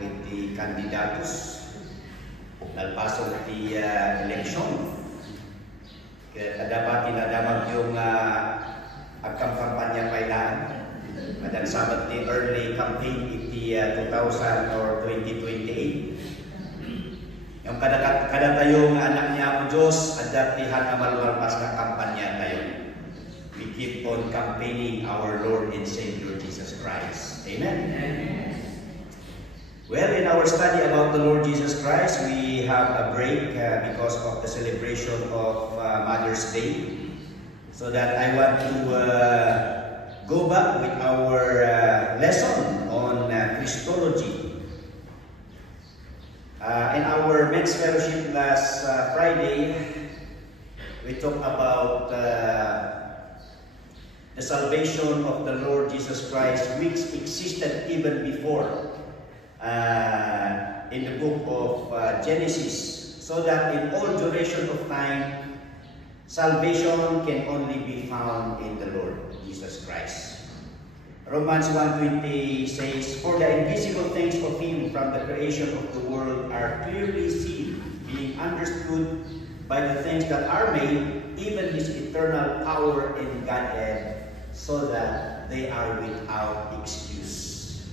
with the candidatos. Nalpasok the election. Kadapat tinadamag yung agkampanya pailaan. Madang sabat ni early campaign iti 2000 or 2028. Yung kada tayo nga anak niya po Diyos, adatihan na malwalpas na kampanya tayo. We keep on campaigning our Lord and Savior Jesus Christ. Amen? Amen. Well, in our study about the Lord Jesus Christ, we have a break because of the celebration of Mother's Day. So that I want to go back with our lesson on Christology. In our men's fellowship last Friday, we talked about the salvation of the Lord Jesus Christ, which existed even before in the book of Genesis, so that in all duration of time, salvation can only be found in the Lord Jesus Christ. Romans 1:20 says, "For the invisible things of Him from the creation of the world are clearly seen, being understood by the things that are made, even His eternal power and Godhead, so that they are without excuse."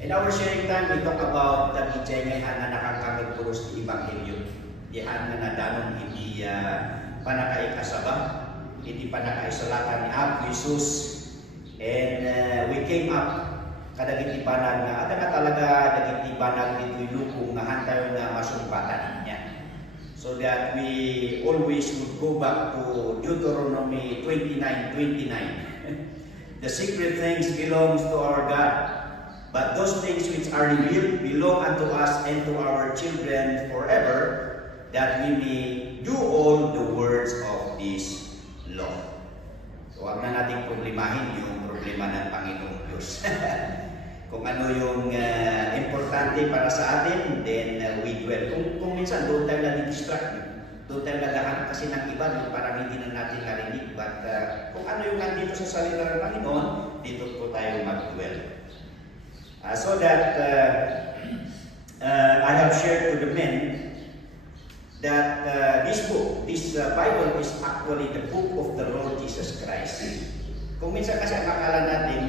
In our sharing time, we talk about the ijengehan na nakakagod puros ti Ebanghelyo. Ihan na nadanon hindi panakaikasaba, hindi panakaisalatan ni Apo Jesus. And we came up kadagitibanan na ada nga talaga dagitibanan dito lukong nga hantayo na masumbatan niya. So that we always would go back to Deuteronomy 29:29. The secret things belongs to our God, but those things which are revealed belong unto us and to our children forever, that we may do all the words of this law. So, huwag na nating problemahin yung problema ng Panginoong Diyos. Kung ano yung importante para sa atin, then we dwell. Kung minsan, doon tayo na-distract. Doon tayo naghahanap kasi ng iba, parang hindi na natin narinig. But kung ano yung nandito sa salita ng Panginoon, dito po tayo mag-dwell. So that I have shared to the men that this book, this Bible is actually the book of the Lord Jesus Christ. Kung minsan kasi ang akala natin,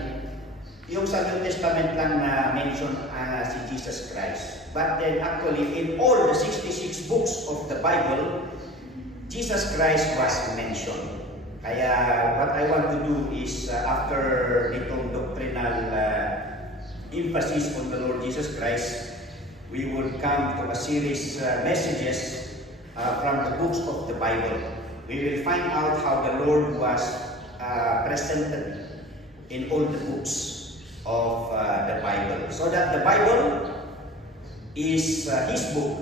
yung sa New Testament lang na mention si Jesus Christ. But then actually, in all the 66 books of the Bible, Jesus Christ was mentioned. Kaya what I want to do is, after itong doctrinal emphasis on the Lord Jesus Christ, we will come to a series messages from the books of the Bible. We will find out how the Lord was presented in all the books of the Bible. So that the Bible is His book.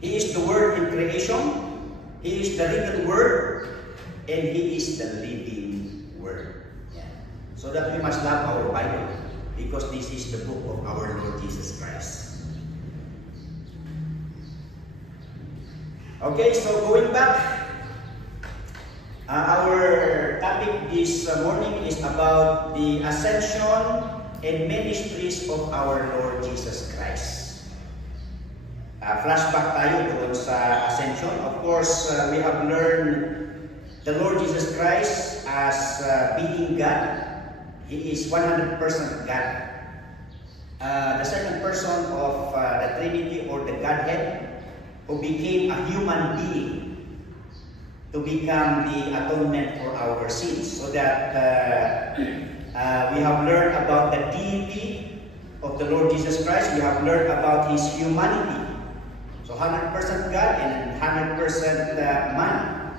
He is the Word in creation. He is the written Word. And He is the living Word. Yeah. So that we must love our Bible, because this is the book of our Lord Jesus Christ. Okay, so going back, our topic this morning is about the ascension and ministries of our Lord Jesus Christ. Flashback tayo doon sa ascension. Of course, we have learned the Lord Jesus Christ as being God. He is 100% God. The second person of the Trinity or the Godhead, who became a human being to become the atonement for our sins. So that we have learned about the deity of the Lord Jesus Christ. We have learned about His humanity. So 100% God and 100% man.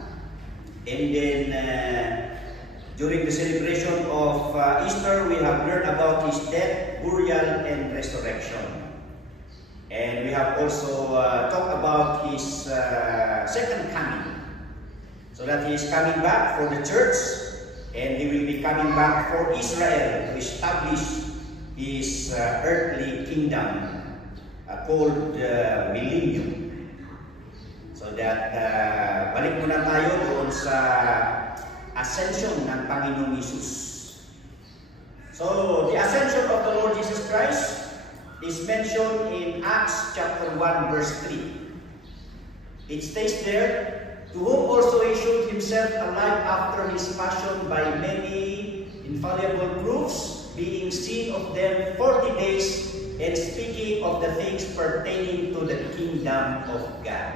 And then during the celebration of Easter, we have learned about His death, burial, and resurrection. And we have also talked about His second coming. So that He is coming back for the church, and He will be coming back for Israel to establish His earthly kingdom called millennium. So that balik muna tayo doon sa ascension ng Panginoong Jesus. So the ascension of the Lord Jesus Christ is mentioned in Acts chapter 1 verse 3. It states there, to whom also he showed himself alive after his passion by many infallible proofs, being seen of them 40 days, and speaking of the things pertaining to the kingdom of God.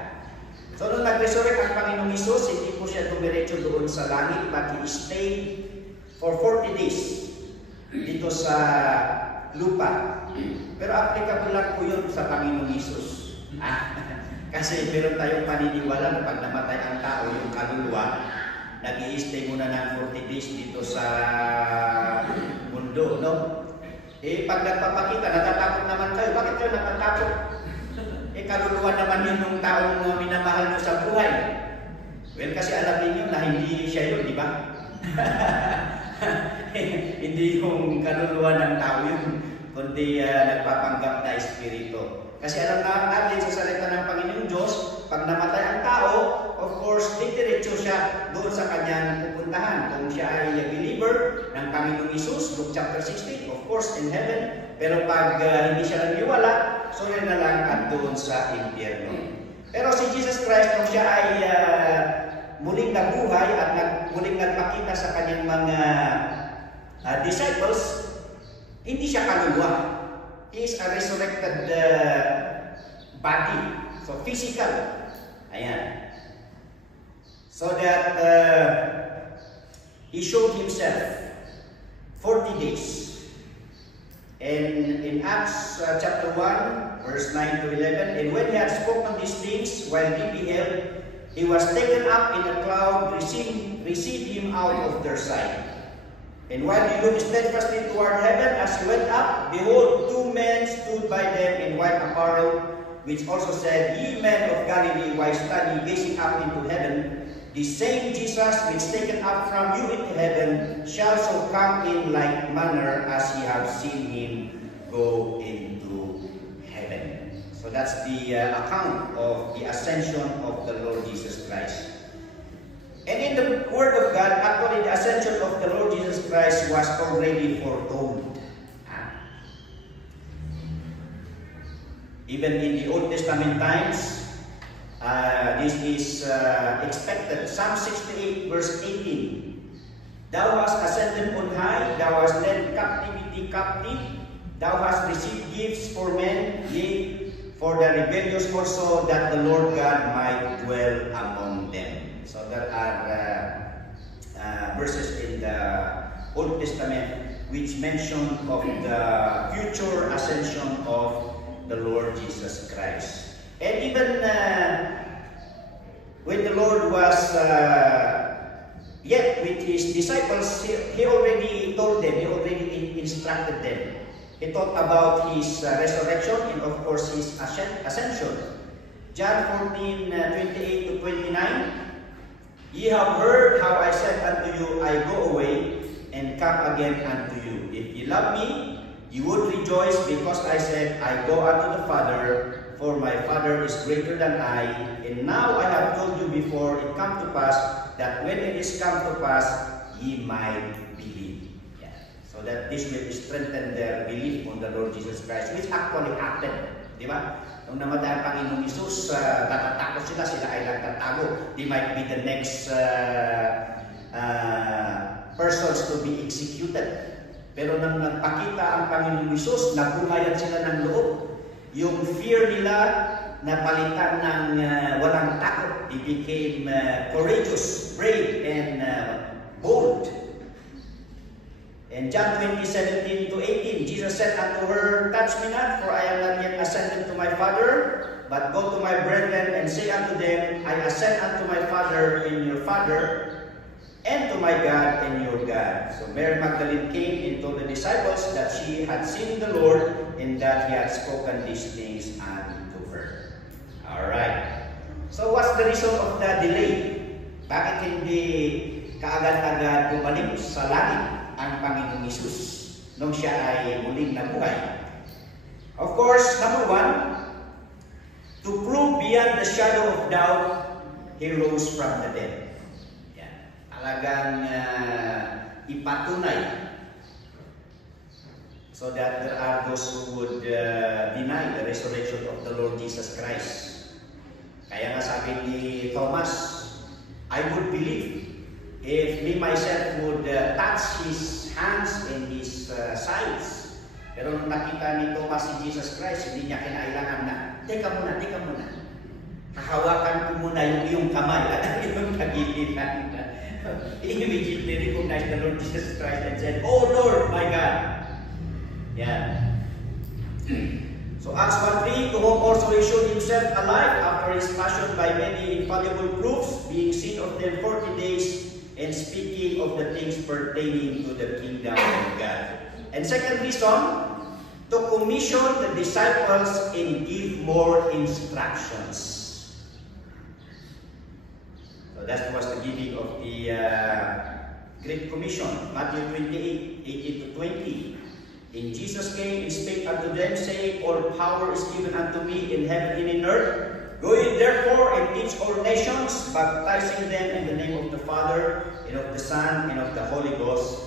So nung nag-resurrect ang Panginoong Hesus, hindi po siya dumiretso doon sa langit, but he stayed for 40 days dito sa lupa. Pero applicable lang po yun sa Panginoong Hesus. Kasi meron tayong paniniwala na pag namatay ang tao, yung kaluluwa, nag-i-stay muna ng 40 days dito sa mundo, no? Eh, pag nagpapakita, natatakot naman kayo. Bakit kayo natatakot? Eh, kaluluwa naman yun ng taong minamahal nyo sa buhay. Well, kasi alam niyo na hindi siya yun, di ba? Hindi yung kaluluwa ng tao yun, kundi nagpapanggap na espiritu. Kasi alam natin sa salita ng Panginoong Diyos, pag namatay ang tao, of course, diretso siya doon sa kanyang pupuntahan. Kung siya ay believer ng Panginoong Hesus, Luke chapter 16, of course, in heaven. Pero pag hindi siya naniwala, so yun na lang at doon sa impyerno. Pero si Jesus Christ, nung siya ay muling nabuhay at muling nagpakita sa kanyang mga disciples, hindi siya kaluluwa. He is a resurrected body. So, physical. Ayan. So that he showed himself 40 days. And in Acts chapter 1, verse 9 to 11, and when he had spoken these things, while he beheld, he was taken up in a cloud, received him out of their sight. And while he looked steadfastly toward heaven, as he went up, behold, two men stood by them in white apparel, which also said, Ye men of Galilee, why stand ye gazing up into heaven? The same Jesus which taken up from you into heaven shall so come in like manner as ye have seen him go into heaven. So that's the account of the ascension of the Lord Jesus Christ. And in the Word of God, actually the ascension of the Lord Jesus Christ was already foretold. Even in the Old Testament times, this is expected. Psalm 68 verse 18. Thou hast ascended on high, thou hast led captivity captive, thou hast received gifts for men, yea, for the rebellious also, that the Lord God might dwell among them. So there are verses in the Old Testament which mention of the future ascension of the Lord Jesus Christ. And even when the Lord was yet with his disciples, he already told them, he already instructed them. He taught about his resurrection and of course his ascension. John 14, 28 to 29, Ye have heard how I said unto you, I go away and come again unto you. If ye love me, you would rejoice because I said, I go unto the Father, for my Father is greater than I. And now I have told you before it come to pass, that when it is come to pass, ye might believe. Yeah. So that this will strengthen their belief on the Lord Jesus Christ, which actually happened. Di ba? Nung namatay ang Panginoong Hesus, natatakot sila ay nagtatago. They might be the next persons to be executed. Pero nang nagpakita ang Panginoong Hesus, nabuhayan sila ng loob. Yung fear nila, napalitan ng walang takot. They became courageous, brave, and bold. In John 20:17 to 18, Jesus said unto her, Touch me not, for I am not yet ascended to my Father, but go to my brethren and say unto them, I ascend unto my Father and your Father, and to my God and your God. So Mary Magdalene came and told the disciples that she had seen the Lord and that he had spoken these things unto her. Alright. So what's the reason of the delay? Bakit hindi kaagad-agad bumalik sa langit ang Panginoong Hesus nung siya ay muling nabuhay? Of course, number one, to prove beyond the shadow of doubt, he rose from the dead. Talagang ipatunay. So so that there are those who would deny the resurrection of the Lord Jesus Christ. Kaya nga sabi ni Thomas, I would believe if me myself would touch his hands and his sides. Pero nung nakita ni Thomas si Jesus Christ, hindi niya kinailangan na, teka muna. Hahawakan ko muna yung iyong kamay at yung kagiliran. He immediately recognized the Lord Jesus Christ and said, Oh Lord, my God. Yeah. So Acts 1:3, to whom also he showed himself alive after his passion by many infallible proofs, being seen of them 40 days, and speaking of the things pertaining to the kingdom of God. And second reason, to commission the disciples and give more instructions. So that was the giving of the Great Commission, Matthew 28:18-20. And Jesus came and spake unto them, saying, All power is given unto me in heaven and in earth. Go ye therefore and teach all nations, baptizing them in the name of the Father, and of the Son, and of the Holy Ghost,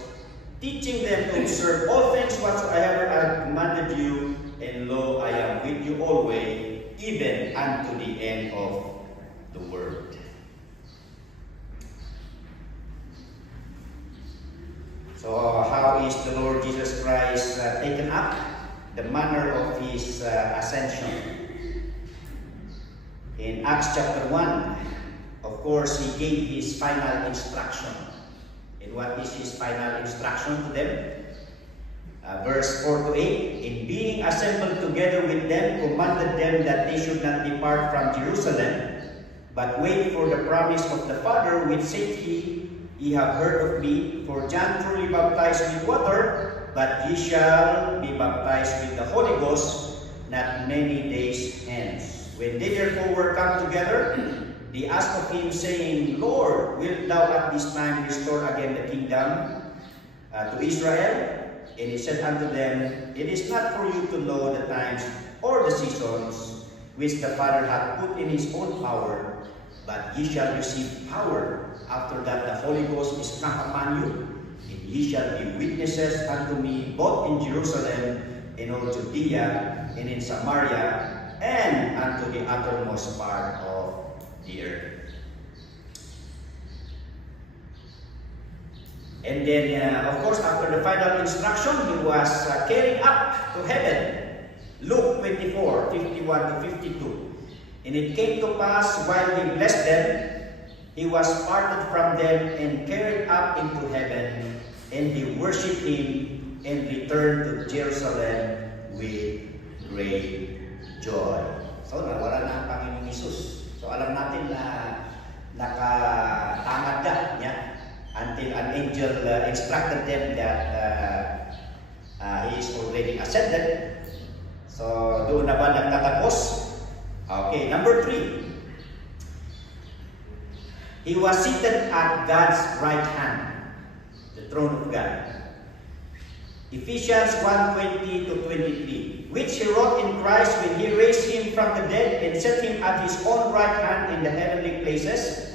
teaching them to observe all things whatsoever I have commanded you, and lo, I am with you always, even unto the end of the world. So how is the Lord Jesus Christ taken up? The manner of his ascension. In Acts chapter 1, of course, he gave his final instruction. And what is his final instruction to them? Verse 4-8, in being assembled together with them, commanded them that they should not depart from Jerusalem, but wait for the promise of the Father, which said he, Ye have heard of me, for John truly baptized with water, but ye shall be baptized with the Holy Ghost not many days hence. When they therefore were come together, they asked of him, saying, Lord, wilt thou at this time restore again the kingdom to Israel? And he said unto them, It is not for you to know the times or the seasons which the Father hath put in his own power, but ye shall receive power after that the Holy Ghost is come upon you, and ye shall be witnesses unto me both in Jerusalem and all Judea and in Samaria and unto the uttermost part of the earth. And then, of course, after the final instruction, he was carried up to heaven. Luke 24:51-52. And it came to pass, while he blessed them, he was parted from them and carried up into heaven, and they worshipped him and returned to Jerusalem with great joy. So, nawala na ang Panginoong Isus. So, alam natin na nakatamad na niya until an angel instructed them that he is already ascended. So, doon na ba nagtatapos? Okay, number 3. He was seated at God's right hand, the throne of God. Ephesians 1:20-23, which he wrought in Christ when he raised him from the dead and set him at his own right hand in the heavenly places,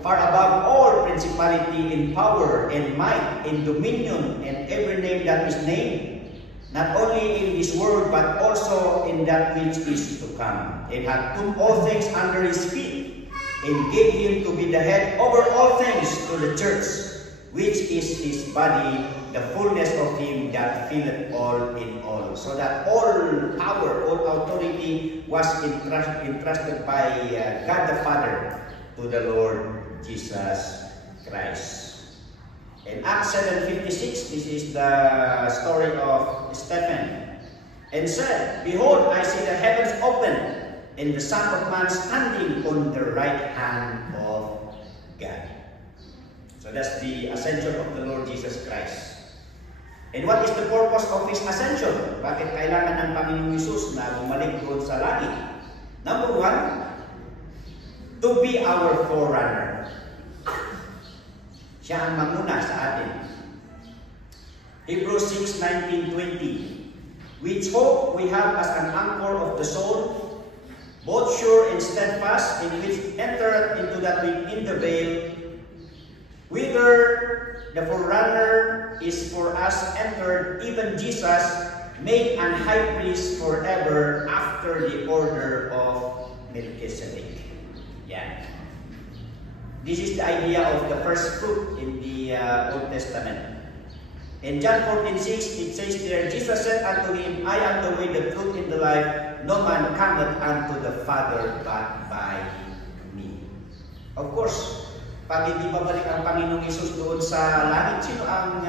far above all principality and power and might and dominion and every name that is named, not only in this world but also in that which is to come, and hath put all things under his feet, and gave him to be the head over all things to the church, which is his body, the fullness of him that filleth all in all. So that all power, all authority was entrusted by God the Father to the Lord Jesus Christ. In Acts 7:56, this is the story of Stephen. And said, Behold, I see the heavens open, and the Son of Man standing on the right hand of God. So that's the ascension of the Lord Jesus Christ. And what is the purpose of His ascension? Bakit kailangan ng Panginoong Isus na bumalik doon sa langit? Number 1, to be our forerunner. Siya ang manguna sa atin. Hebrews 6:19-20, which hope we have as an anchor of the soul, both sure and steadfast, in which entereth into that within the veil, Whither the forerunner is for us entered, even Jesus, made an high priest forever after the order of Melchizedek. Yeah. This is the idea of the first fruit in the Old Testament. In John 14:6, it says there, Jesus said unto him, I am the way, the truth, and the life. No man cometh unto the Father but by me. Of course, pag hindi babalik ang Panginoong Hesus doon sa langit, sino ang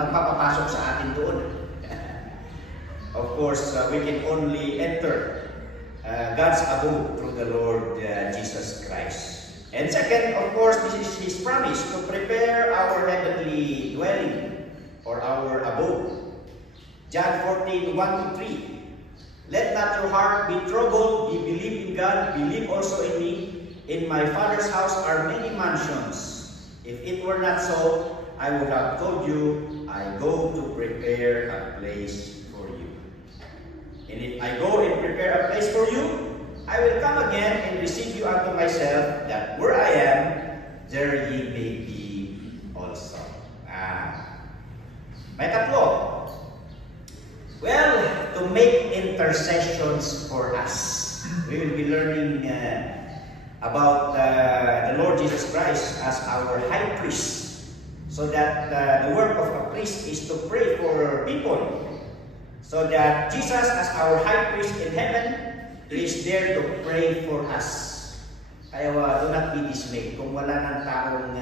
magpapapasok sa atin doon? Of course, we can only enter God's abode through the Lord Jesus Christ. And second, of course, this is His promise to prepare our heavenly dwelling or our abode. John 14:1-3. Let not your heart be troubled. Ye believe in God, believe also in me. In my Father's house are many mansions. If it were not so, I would have told you, I go to prepare a place for you. And if I go and prepare a place for you, I will come again and receive you unto myself, that where I am, there ye may be also. May tatlo. Well, to make intercessions for us. We will be learning about the Lord Jesus Christ as our high priest. So that the work of a priest is to pray for people. So that Jesus as our high priest in heaven is there to pray for us. Kaya do not be dismayed kung wala ng taong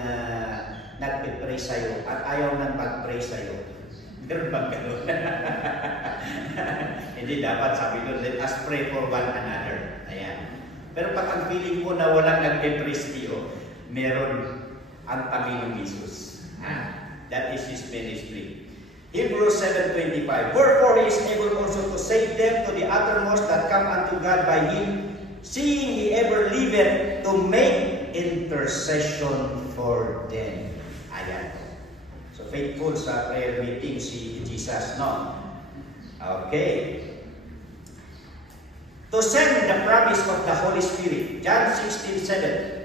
nagpe-pray sa'yo at ayaw nang mag-pray sa'yo. Meron bang gano'n? Hindi dapat sabi doon, let us pray for one another. Ayan. Pero pag ang feeling mo na walang nagpe-pray sa'yo, meron ang Panginoong Jesus. That is His ministry. Hebrews 7:25. Wherefore He is able also to save them to the uttermost that come unto God by Him, seeing He ever liveth to make intercession for them. Ayan. So faithful sa prayer meeting si Jesus, no? Okay. To send the promise of the Holy Spirit. John 16:7.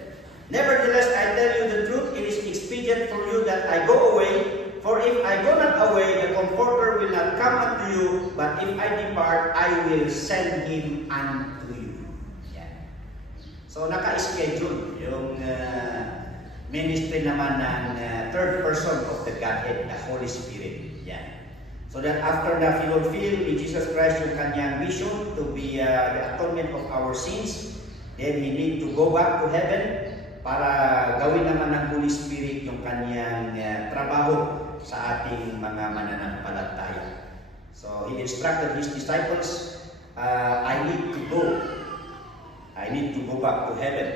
Nevertheless, I tell you the truth, it is expedient for you that I go away. For if I go not away, the Comforter will not come unto you. But if I depart, I will send Him unto you. Yan. So naka-schedule yung ministry naman ng third person of the Godhead, the Holy Spirit. Yan. So that after na fulfill ni Jesus Christ yung kanyang mission to be the atonement of our sins, then He need to go back to heaven para gawin naman ng Holy Spirit yung kanyang trabaho sa ating mga mananampalataya. So He instructed His disciples, I need to go back to heaven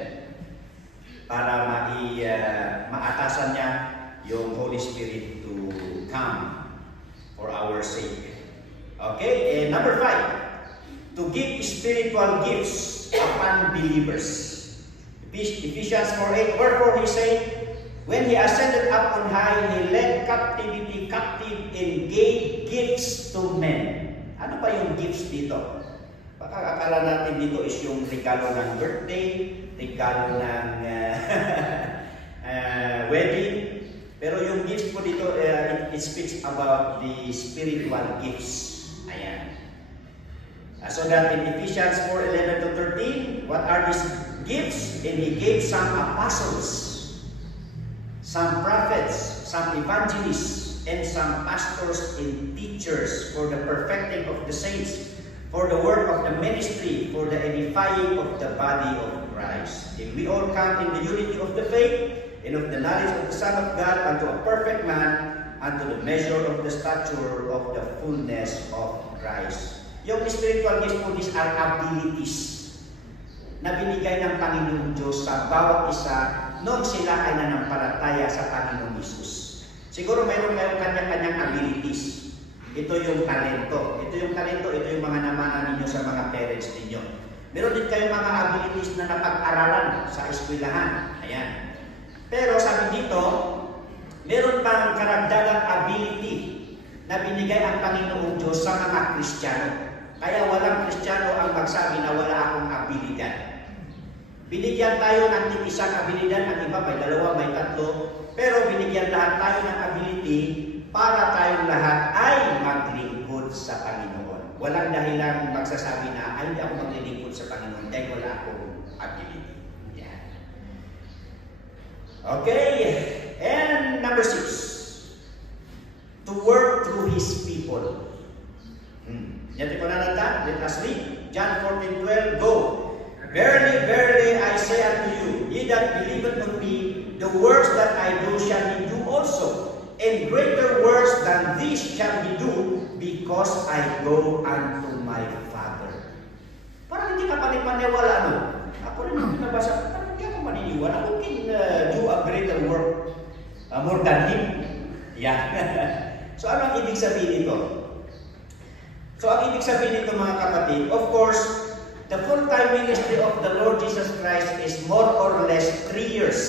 para maatasan niya yung Holy Spirit to come for our sake. Okay, and number 5, to give spiritual gifts upon believers. Ephesians 4:8, wherefore He said, when He ascended up on high, He led captivity captive and gave gifts to men. Ano pa yung gifts dito? Baka akala natin dito is yung regalo ng birthday, regalo ng wedding. Pero yung gifts po dito, it speaks about the spiritual gifts. Ayan. So that in Ephesians 4:11-13, what are these gifts? And He gave some apostles, some prophets, some evangelists, and some pastors and teachers for the perfecting of the saints, for the work of the ministry, for the edifying of the body of Christ. Till we all come in the unity of the faith and of the knowledge of the Son of God, unto a perfect man, unto the measure of the stature of the fullness of Christ. Yung spiritual gifts po, these are abilities na binigay ng Panginoong Diyos sa bawat isa noong sila ay nanampalataya sa Panginoong Hesus. Siguro mayroon kayong kanya-kanyang abilities. Ito yung talento. Ito yung mga namana ninyo sa mga parents ninyo. Meron din kayong mga abilities na napag-aralan sa eskwelahan. Ayan. Pero sabi dito, meron pang karagdagang ability na binigay ang Panginoong Diyos sa mga Kristiyano. Kaya walang Kristiyano ang magsabi na wala akong abilidad. Binigyan tayo ng isang abilidad, ang iba may dalawa, may tatlo, pero binigyan lahat tayo ng ability para tayong lahat ay maglingkod sa Panginoon. Walang dahilan magsasabi na, ay hindi ako maglilingkod sa Panginoon dahil wala akong ability. Yeah. Okay, and number 6, to work through His people. Yan ko na nanda, let us read. John 14:12, go. Verily, verily, I say unto you, ye that believeth on me, the works that I do shall ye do also, and greater works than these shall ye do, because I go unto my Father. Parang hindi ka panipaniwala, ano? Ako rin ang pinabasa, parang hindi ako maniniwala. Ako can do a greater work more than Him. Yeah. So, ano ang ibig sabihin nito? So, ang ibig sabihin nito, mga kapatid, of course, the full-time ministry of the Lord Jesus Christ is more or less 3 years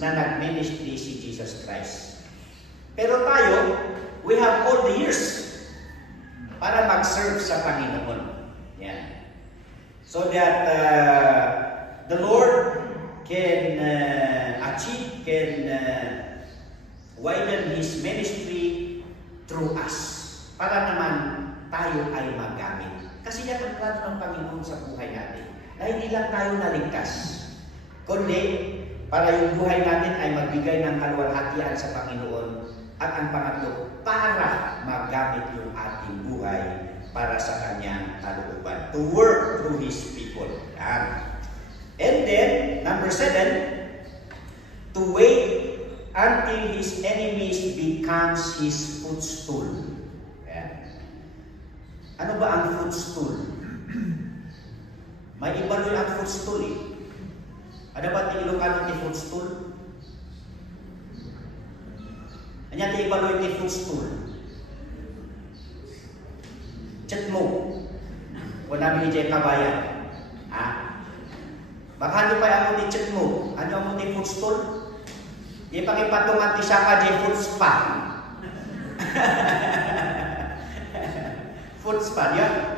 na nag-ministry si Jesus Christ. Pero tayo, we have all the years para mag-serve sa Panginoon. Yan. So that the Lord can achieve, can widen His ministry through us. Para naman tayo ay magamit. Kasi yan ang plano ng Panginoon sa buhay natin. Na hindi lang tayo naligtas, kundi para yung buhay natin ay magbigay ng kaluwalhatian sa Panginoon. At ang pangatlo, para magamit yung ating buhay para sa Kanyang kalooban. To work through His people. Yan. And then, number 7, to wait until His enemies becomes His footstool. Ano ba ang footstool? May iba rin ang footstool eh. Ano ba ang Ilocano ni footstool? Ano yung iba rin ni footstool? Chat mo. Kung namin hijay kabayan. Ha? Baka ano pa yung ni chat mo? Ano ang ni footstool? Di pakipatungan ti siya ka di footspa. Footstool, yan.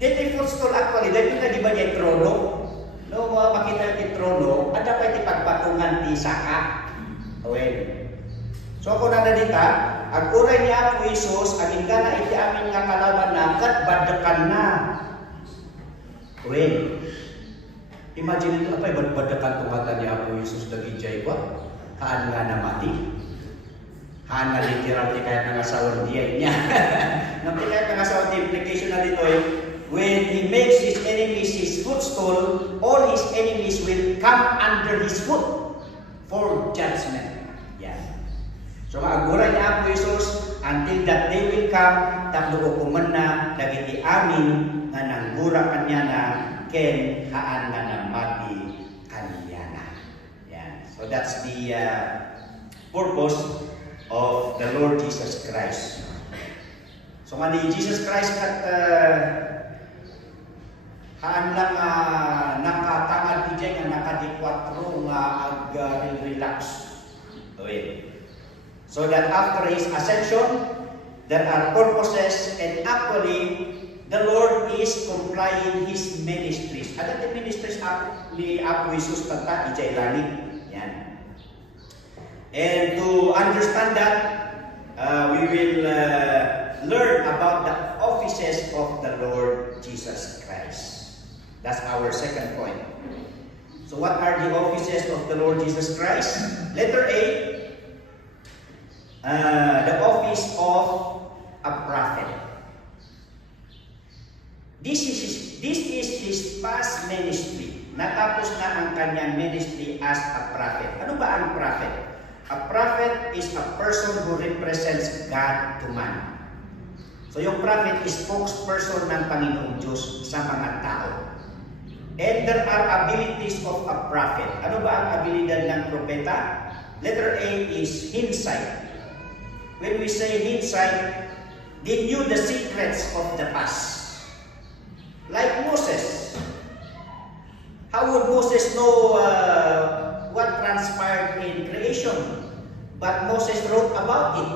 Dito footstool actually, dahil na di ba niya trono? No, makita yung trono, at dapat ipagpatungan ti saka. Okay. So ako na dita, ang uray niya ako Isus, ang ingana iti amin nga kalaban na, kat badakan na. Okay. Imagine ito, apay, badakan tungatan niya ako Isus dagi jay ba? Kaan nga na mati. Haan na literal di kahit nangasawang diay niya. Nabi kahit nangasawang di implication na dito eh, when He makes His enemies His footstool, all His enemies will come under His foot for judgment. Yeah. So maagura niya ako Isus, until that day will come, tapos ukuman na, dagiti amin, nga nanggura kanya na, ken haan na namati kanya na. Yeah. So that's the purpose of the Lord Jesus Christ. So nga ni Jesus Christ kat haan lang nakatangad di nga nakadikwatro nga ag-relax. Okay. So that after His ascension, there are purposes, and actually the Lord is complying His ministries. Ano the ministries ni Apo Jesus tata ijay langit? Yan. And to understand that, we will learn about the offices of the Lord Jesus Christ. That's our second point. So what are the offices of the Lord Jesus Christ? Letter A, the office of a prophet. This is His past ministry. Natapos na ang kanyang ministry as a prophet. Ano ba ang prophet? A prophet is a person who represents God to man. So yung prophet is spokesperson ng Panginoong Diyos sa mga tao. And there are abilities of a prophet. Ano ba ang abilidad ng propeta? Letter A is insight. When we say insight, they knew the secrets of the past. Like Moses. How would Moses know what transpired in creation? But Moses wrote about it.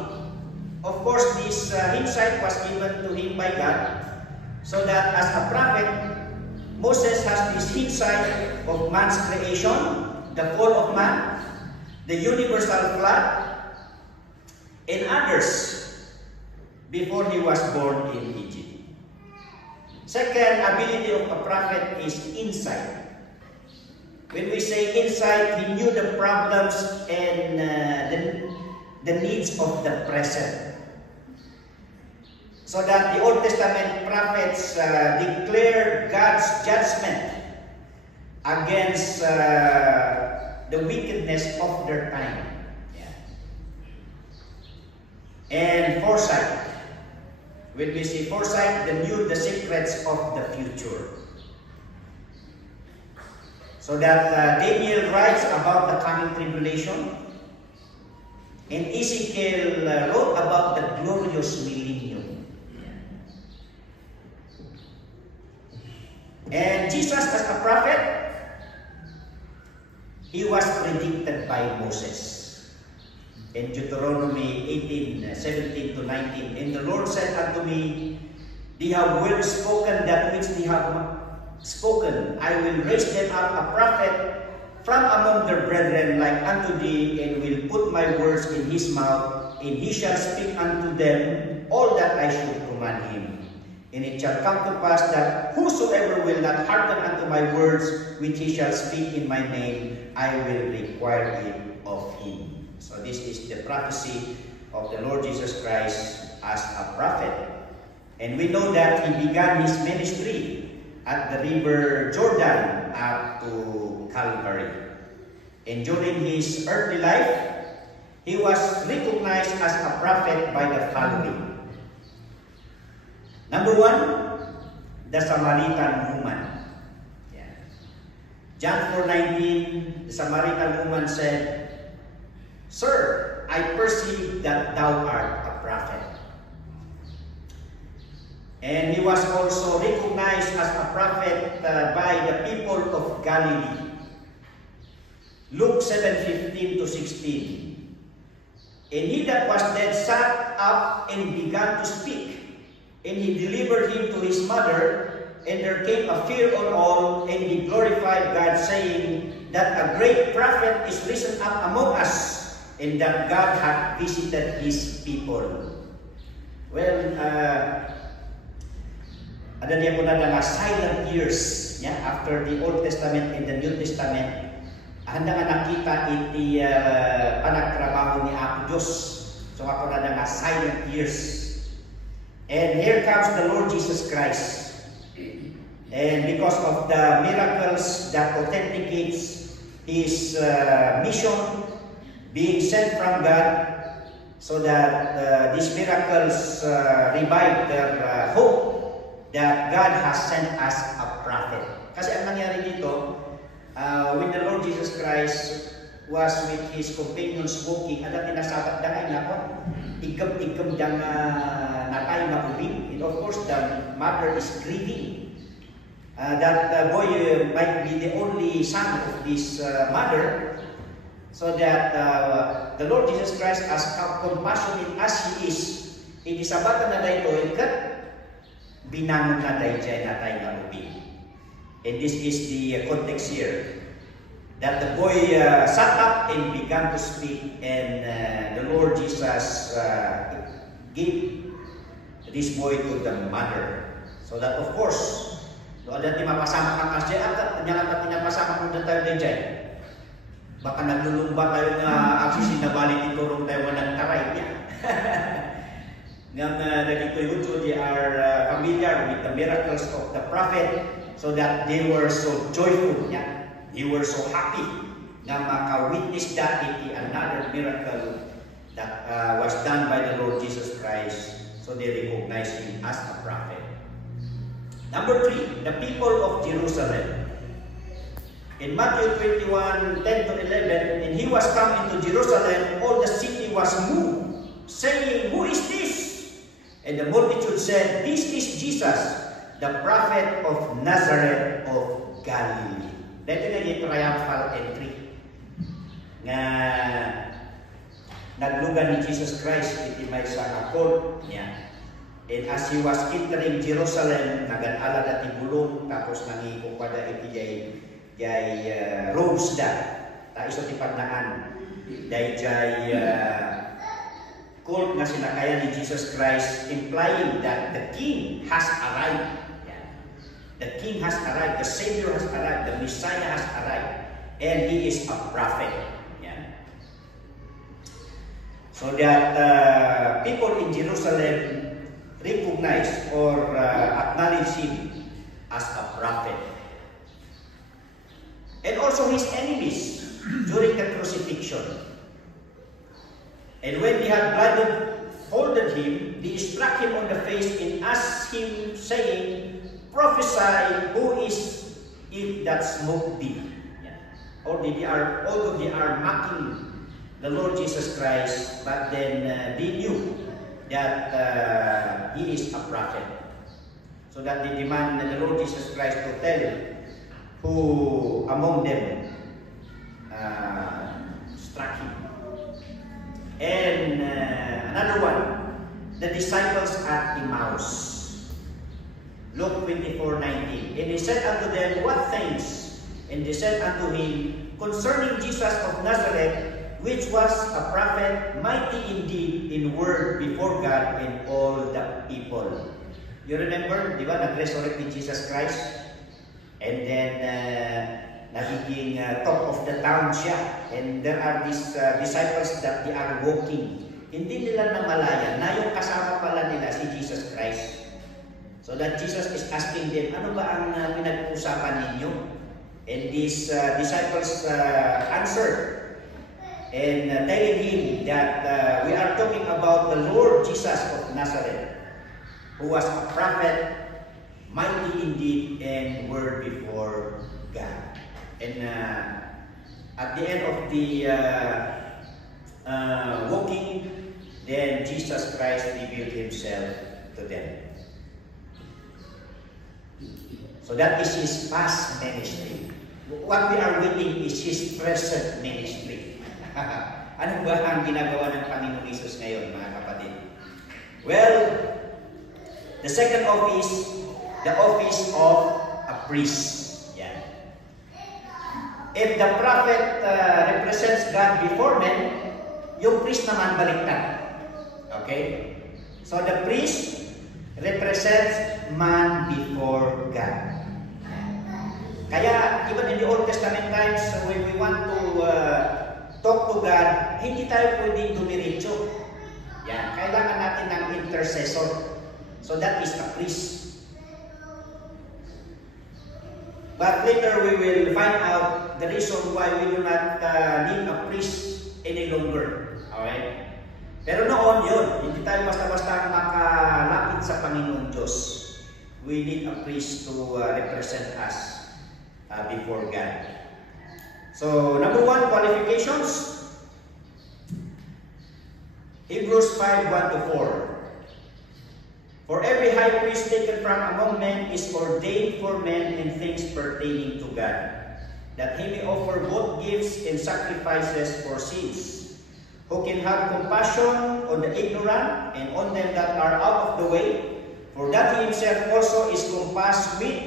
Of course, this insight was given to him by God, so that as a prophet, Moses has this insight of man's creation, the fall of man, the universal flood, and others before he was born in Egypt. Second ability of a prophet is insight. When we say insight, he knew the problems and the needs of the present. So that the Old Testament prophets declared God's judgment against the wickedness of their time. Yeah. And foresight. When we say foresight, they knew the secrets of the future. So that Daniel writes about the coming tribulation, and Ezekiel wrote about the glorious millennium. And Jesus as a prophet, he was predicted by Moses. In Deuteronomy 18:17 to 19, and the Lord said unto me, they have well spoken that which they have spoken. I will raise them up a prophet from among their brethren like unto thee, and will put my words in his mouth, and he shall speak unto them all that I should command him. And it shall come to pass that whosoever will not hearken unto my words, which he shall speak in my name, I will require it of him. So this is the prophecy of the Lord Jesus Christ as a prophet. And we know that he began his ministry at the river Jordan up to Calvary. And during his earthly life, he was recognized as a prophet by the following. Number one, the Samaritan woman. Yeah. John 4:19, the Samaritan woman said, Sir, I perceive that thou art a prophet. And he was also recognized as a prophet by the people of Galilee. Luke 7:15 to 16. And he that was dead sat up and began to speak. And he delivered him to his mother, and there came a fear on all, and he glorified God, saying that a great prophet is risen up among us, and that God hath visited his people. Well, ada dia pun ada silent years, ya, after the Old Testament and the New Testament. Handa nga nakita iti panagtrabaho ni Apo Diyos. So ako na nga silent years. And here comes the Lord Jesus Christ. And because of the miracles that authenticates his mission, being sent from God, so that these miracles revive their hope that God has sent us a prophet. Kasi ang nangyari dito, when the Lord Jesus Christ was with his companions walking, ada tinasabat dangay na po, igam-igam dang natay na ubing. And of course, the mother is grieving. That boy might be the only son of this mother, so that the Lord Jesus Christ, as compassionate as he is, inisabatan na dahito, ikat, binangon na dahil siya natay na ubing. And this is the context here. That the boy sat up and began to speak, and the Lord Jesus gave this boy to the mother. So that of course, doon natin mapasama kang kasya at nyalata pinapasama kung tayo din dyan. Baka naglulumba tayo na agsisinabalik iturong tayo nagtaray niya. Ngayon nagito yun, so they are familiar with the miracles of the prophet, so that they were so joyful niya. They were so happy na maka-witness that another miracle that was done by the Lord Jesus Christ. So they recognized him as a prophet. Number 3, the people of Jerusalem. In Matthew 21:10 to 11, and he was come into Jerusalem, all the city was moved, saying, Who is this? And the multitude said, This is Jesus, the prophet of Nazareth of Galilee. Dito na yung triumphal entry nga naglugan ni Jesus Christ iti may sa court niya. And as he was entering Jerusalem, nagan-ala na tibulong, tapos nangikukwada iti jay robes da, ta iso ti pagnaan, jay cult nga sinakayan ni Jesus Christ, implying that the King has arrived. Yeah. The King has arrived, the Savior has arrived, the Messiah has arrived, and he is a prophet. Yeah. So that people in Jerusalem recognize or acknowledge him as a prophet. And also his enemies during the crucifixion. And when they had blindfolded him, they struck him on the face and asked him, saying, "Prophesy, who is it that smote thee?" Yeah. Although they are mocking the Lord Jesus Christ, but then they knew that he is a prophet. So that they demand the Lord Jesus Christ to tell who among them struck him. And another one, the disciples at Emmaus. Luke 24:19. And he said unto them, "What things?" And they said unto him, "Concerning Jesus of Nazareth, which was a prophet, mighty indeed in word before God and all the people." You remember, di ba, nag-resurrect ni Jesus Christ? And then, nagiging top of the town siya. And there are these disciples that they are walking. Hindi nila namalayan na yung kasama pala nila si Jesus Christ. So that Jesus is asking them, ano ba ang pinag-uusapan ninyo? And these disciples answered and telling him that we are talking about the Lord Jesus of Nazareth, who was a prophet, mighty indeed and word before God. And at the end of the walking, then Jesus Christ revealed himself to them. So that is his past ministry. What we are waiting is his present ministry. Ano ba ang ginagawa ng Panginoon Jesus ngayon, mga kapatid? Well, the second office, the office of a priest. Yeah. If the prophet represents God before men, yung priest naman baliktad. Okay? So the priest represents man before God. Kaya, even in the Old Testament times, when we want to talk to God, hindi tayo pwedeng dumiretso. Yan. Kailangan natin ng intercessor. So that is a priest. But later we will find out the reason why we do not need a priest any longer. Alright? Pero noon yun, hindi tayo basta-basta makalapit sa Panginoon Diyos. We need a priest to represent us before God. So, number one, qualifications. Hebrews 5:1-4. For every high priest taken from among men is ordained for men in things pertaining to God, that he may offer both gifts and sacrifices for sins, who can have compassion on the ignorant and on them that are out of the way, for that he himself also is compassed with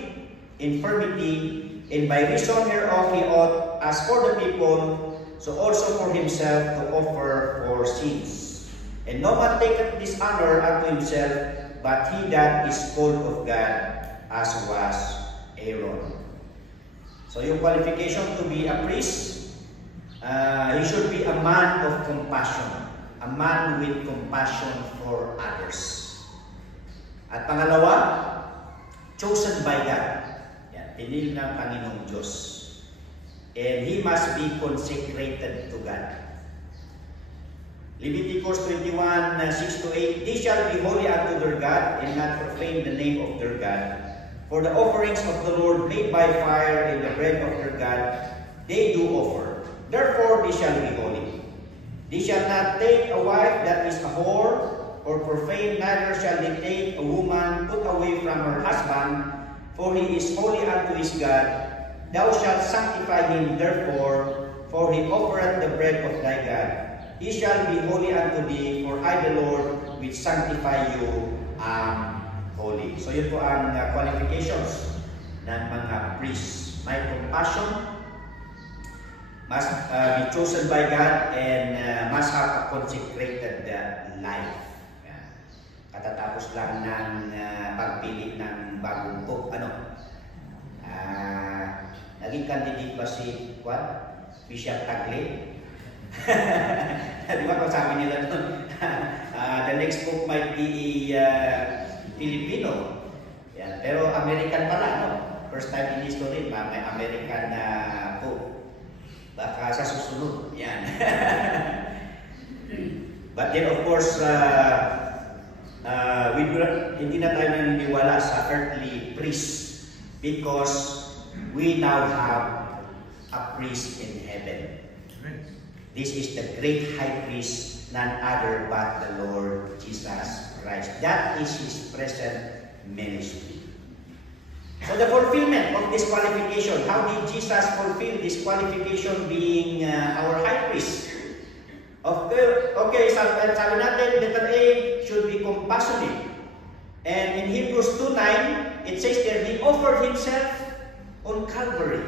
infirmity, and by reason hereof he ought, as for the people, so also for himself to offer for sins. And no man taketh this honor unto himself, but he that is called of God, as was Aaron. So yung qualification to be a priest, he should be a man of compassion, a man with compassion for others. At pangalawa, chosen by God. Pinili ng Panginoong Diyos. And he must be consecrated to God. Leviticus 21:6-8, they shall be holy unto their God, and not profane the name of their God. For the offerings of the Lord made by fire and the bread of their God, they do offer. Therefore they shall be holy. They shall not take a wife that is a whore, or profane, neither shall they take a woman put away from her husband, for he is holy unto his God. Thou shalt sanctify him therefore, for he offereth the bread of thy God. He shall be holy unto thee, for I the Lord which sanctify you holy. So yun po ang qualifications ng mga priests. May compassion, must be chosen by God, and must have a consecrated life. Katatapos lang ng pagpili ng bagong pope. Naging candidate ba si Bishop Tagle? Di ba kung sabi nila doon? The next pope might be Filipino. Yan. Pero American pala, no? First time in history, may American pope. Baka sa susunod. Yan. But then of course, hindi na tayo naniniwala sa earthly priest because we now have a priest in heaven. This is the great high priest, none other but the Lord Jesus Christ. That is his present ministry. So the fulfillment of this qualification, how did Jesus fulfill this qualification being our high priest? Okay, sabi natin, letter A should be compassionate. And in Hebrews 2:9, it says there, he offered himself on Calvary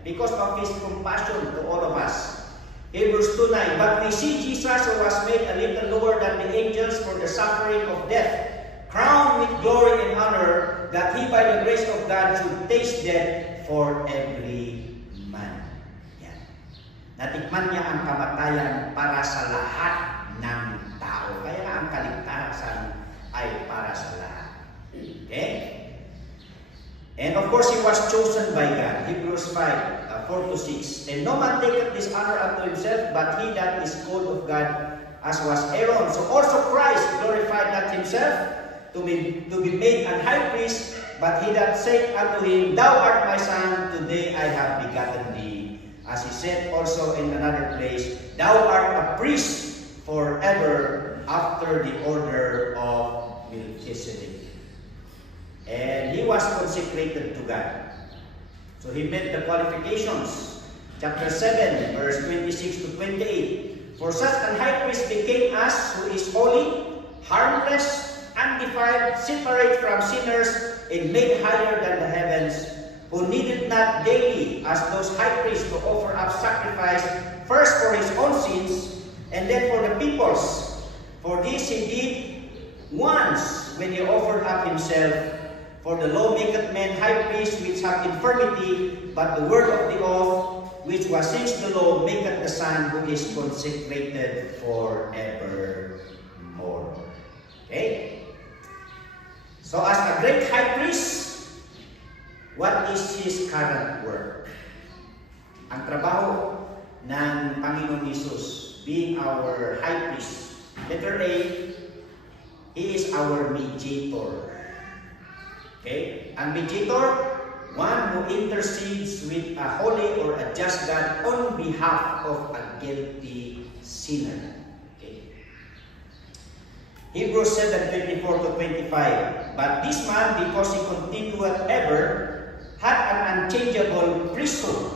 because of his compassion to all of us. Hebrews 2:9, but we see Jesus who was made a little lower than the angels for the suffering of death, crowned with glory and honor, that he by the grace of God should taste death for every man. Yan. Natikman niya ang kamatayan para sa lahat ng tao. Kaya nga ang kaligtasan ay para sa lahat. Okay? And of course, he was chosen by God. Hebrews 5:4-6. And no man taketh this honor unto himself, but he that is called of God, as was Aaron. So also Christ glorified not himself, to be made an high priest, but he that said unto him, Thou art my son, today I have begotten thee. As he said also in another place, Thou art a priest forever after the order of Melchizedek. And he was consecrated to God. So he met the qualifications. Chapter 7, verse 26-28. For such an high priest became us, who is holy, harmless, undefiled, separate from sinners, and made higher than the heavens, who needed not daily, as those high priests, to offer up sacrifice, first for his own sins, and then for the people's. For this he did once, when he offered up himself. For the law maketh men high priests which have infirmity, but the word of the oath, which was since the law, maketh the Son, who is consecrated forevermore. Okay? So as a great high priest, what is his current work? Ang trabaho ng Panginoon Jesus, being our high priest. Letter A, he is our mediator. Okay? Ang mediator, one who intercedes with a holy or a just God on behalf of a guilty sinner. Hebrews 7:24-25. But this man, because he continueth ever, had an unchangeable priesthood.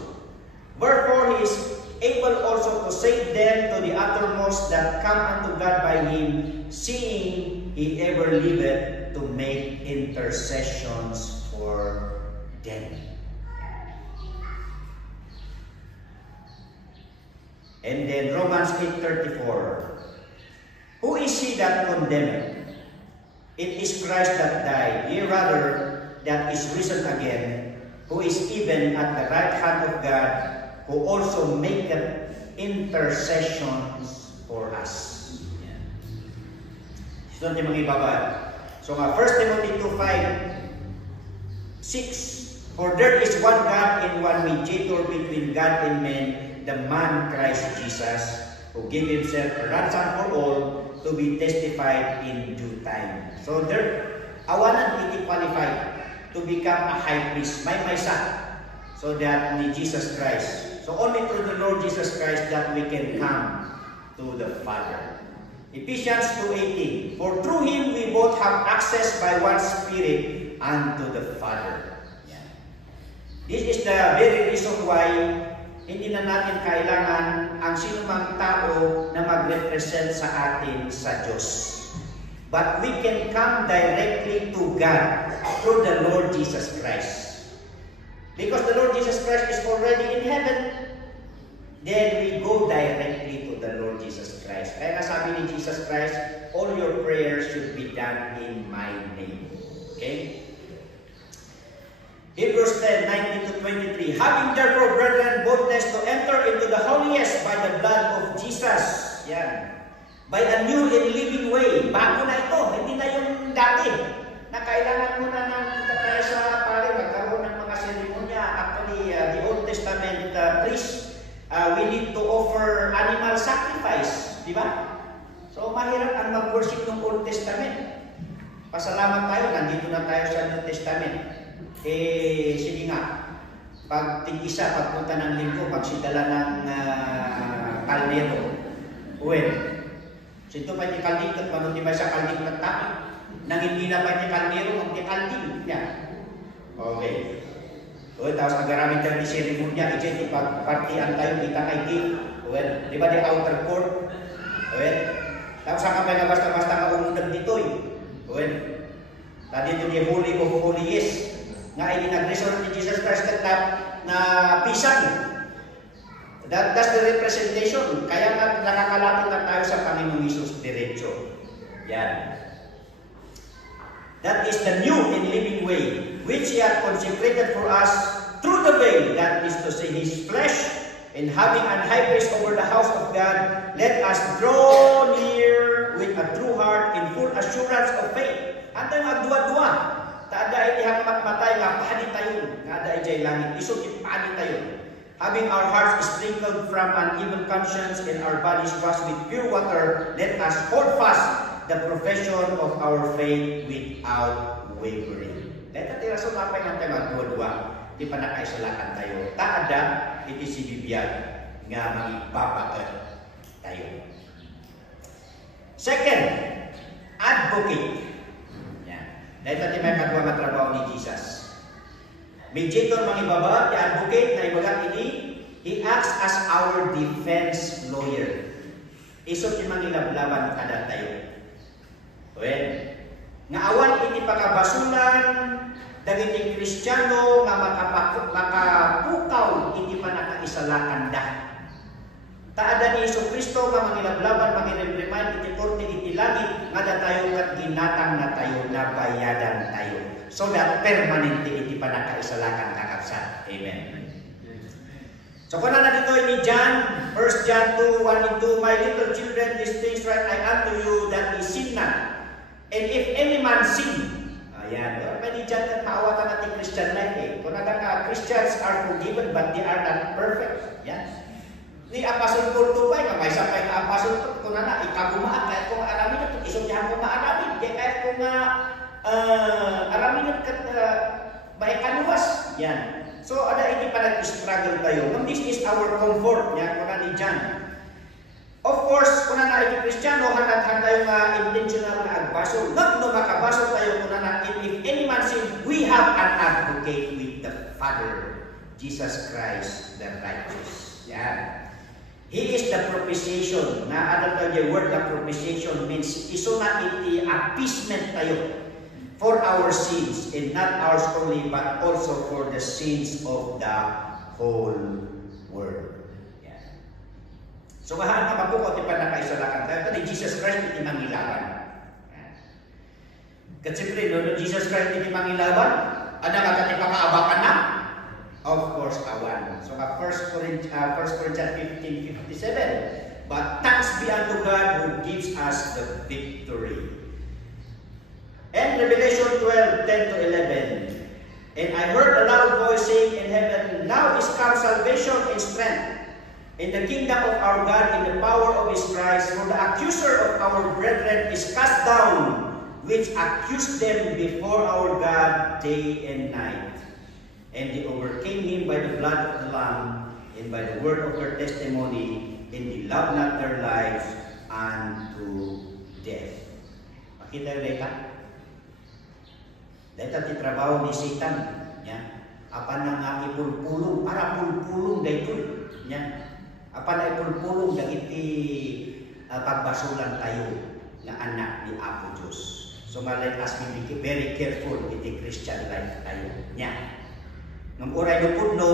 Wherefore he is able also to save them to the uttermost that come unto God by him, seeing he ever liveth to make intercessions for them. And then Romans 8:34. Who is he that condemneth? It is Christ that died, yea rather, that is risen again, who is even at the right hand of God, who also maketh intercessions for us. Ito natin mga ibabad. So 1 Timothy 2:5-6. For there is one God and one mediator between God and men, the man Christ Jesus, who gave himself a ransom for all, to be testified in due time. So there, awanan iti qualified to become a high priest. May so that ni Jesus Christ. So only through the Lord Jesus Christ that we can come to the Father. Ephesians 2:18. For through him we both have access by one Spirit unto the Father. Yeah. This is the very reason why hindi na natin kailangan ang sinumang tao na mag-represent sa atin sa Diyos. but we can come directly to God through the Lord Jesus Christ. Because the Lord Jesus Christ is already in heaven, then we go directly to the Lord Jesus Christ. Kaya nga sabi ni Jesus Christ, all your prayers should be done in my name. Okay? Hebrews 10:19 to 23. Having therefore, brethren, boldness to enter into the holiest by the blood of Jesus. Yan. By a new and living way. Bago na ito. Hindi na yung dati. Na kailangan mo na ng tayo sa pare, magkaroon ng mga seremonya. Actually, the Old Testament priest, we need to offer animal sacrifice. Di ba? So, mahirap ang mag-worship ng Old Testament. Pasalamat tayo, nandito na tayo sa New Testament. Sige nga, pag tig-isa, pagpunta ng linggo, magsidala ng kaldero. Uwin. Sinto pa yung kaldero, manuti ba sa kaldero ng tayo? Nang hindi na pa yung kaldero, mag-kaldero. Yan. Okay. Uwin, tapos agaramit tayo ni seremonya, ito, pagpartian tayo, kita kay King. Uwin, di ba di outer court? Uwin. Tapos saka pa nga basta-basta ka umundag dito. Uwin. Tadi ito di Holy of Holies. Nga inag-resort ni Jesus Christ na pisan. That's the representation. Kaya nga nakakalapit na tayo sa Panginoong Hesus diretso. Yan. That is the new and living way, which He hath consecrated for us through the veil, that is to say, His flesh, and having an high priest over the house of God, let us draw near with a true heart in full assurance of faith. Antay magduwa-duwa. Taada ay hangmat matay nga paani tayo. Taada ay langit. Isukit paani tayo. Having our hearts sprinkled from an evil conscience and our bodies washed with pure water, let us hold fast the profession of our faith without wavering. Dahil tayo rason napay nga tayo magduwa-duwa. Di pa nakaisalakan tayo. Taada, iti si bibiyag nga magipapaan tayo. Second, advocate. Dahil tayo may kadwa nga trabaho ni Jesus. Mediator mga ibaba, the advocate na ibagat ini, he acts as our defense lawyer. Isot yung mga ilablaban kada tayo. Well, nga awan ini pakabasulan, dagiting Kristiyano nga makapukaw, hindi pa nakaisalakan da. Taada ni Iso Kristo nga mangilablaban, mangiremremind, iti korte, iti langit, nga da tayo kat ginatang na tayo, nabayadan tayo. So that permanente iti pa nakaisalakan kakapsat. Amen. So kung na dito ni John, 1 John 2, 1 and 2, my little children, these things write I unto you, that ye sin not. And if any man sin, ayan, pwede dyan at maawatan natin Christian life eh. Kung na Christians are forgiven, but they are not perfect. Yan. Ni Apostol Paul tubay nga may sapay na Apostol Paul kung na ikabumaan kahit kung aramin at isugyahan ko maaramin kahit kung aramin at maikanuwas yan. So ada hindi pa nag-struggle tayo. And this is our comfort yan kung ni John. Of course kung na ito Kristiyano hanat tayo nga intentional na agbasol. Not no makabasol tayo kung na if any man sin, we have an advocate with the Father, Jesus Christ the righteous. Yan. He is the propitiation. Na ano tayo yung word na propitiation means iso na iti appeasement tayo for our sins, and not ours only but also for the sins of the whole world. Yeah. So kahaan na mapukot iti pa nakaisalakan tayo. Ito ni Jesus Christ iti mangilaban. Kasi siyempre, no, Jesus Christ iti mangilaban, ano ka iti pakaabakan na? Of course, awan. So, 1 Corinthians 15:57. But thanks be unto God who gives us the victory. And Revelation 12:10 to 11. And I heard a loud voice saying in heaven, now is come salvation and strength in the kingdom of our God in the power of His Christ. For the accuser of our brethren is cast down, which accused them before our God day and night. And they overcame him by the blood of the Lamb and by the word of their testimony, and they loved not their lives unto death. Makita yung data? Data ti trabaho ni Satan. Ya. Apan na nga ipulpulong, para pulpulong dito. Ya. Apan na ipulpulong dagiti pagbasulan tayo. nga anak ni Apo Diyos. So let us be very careful iti Christian life tayo niya. Nung oray no pudno,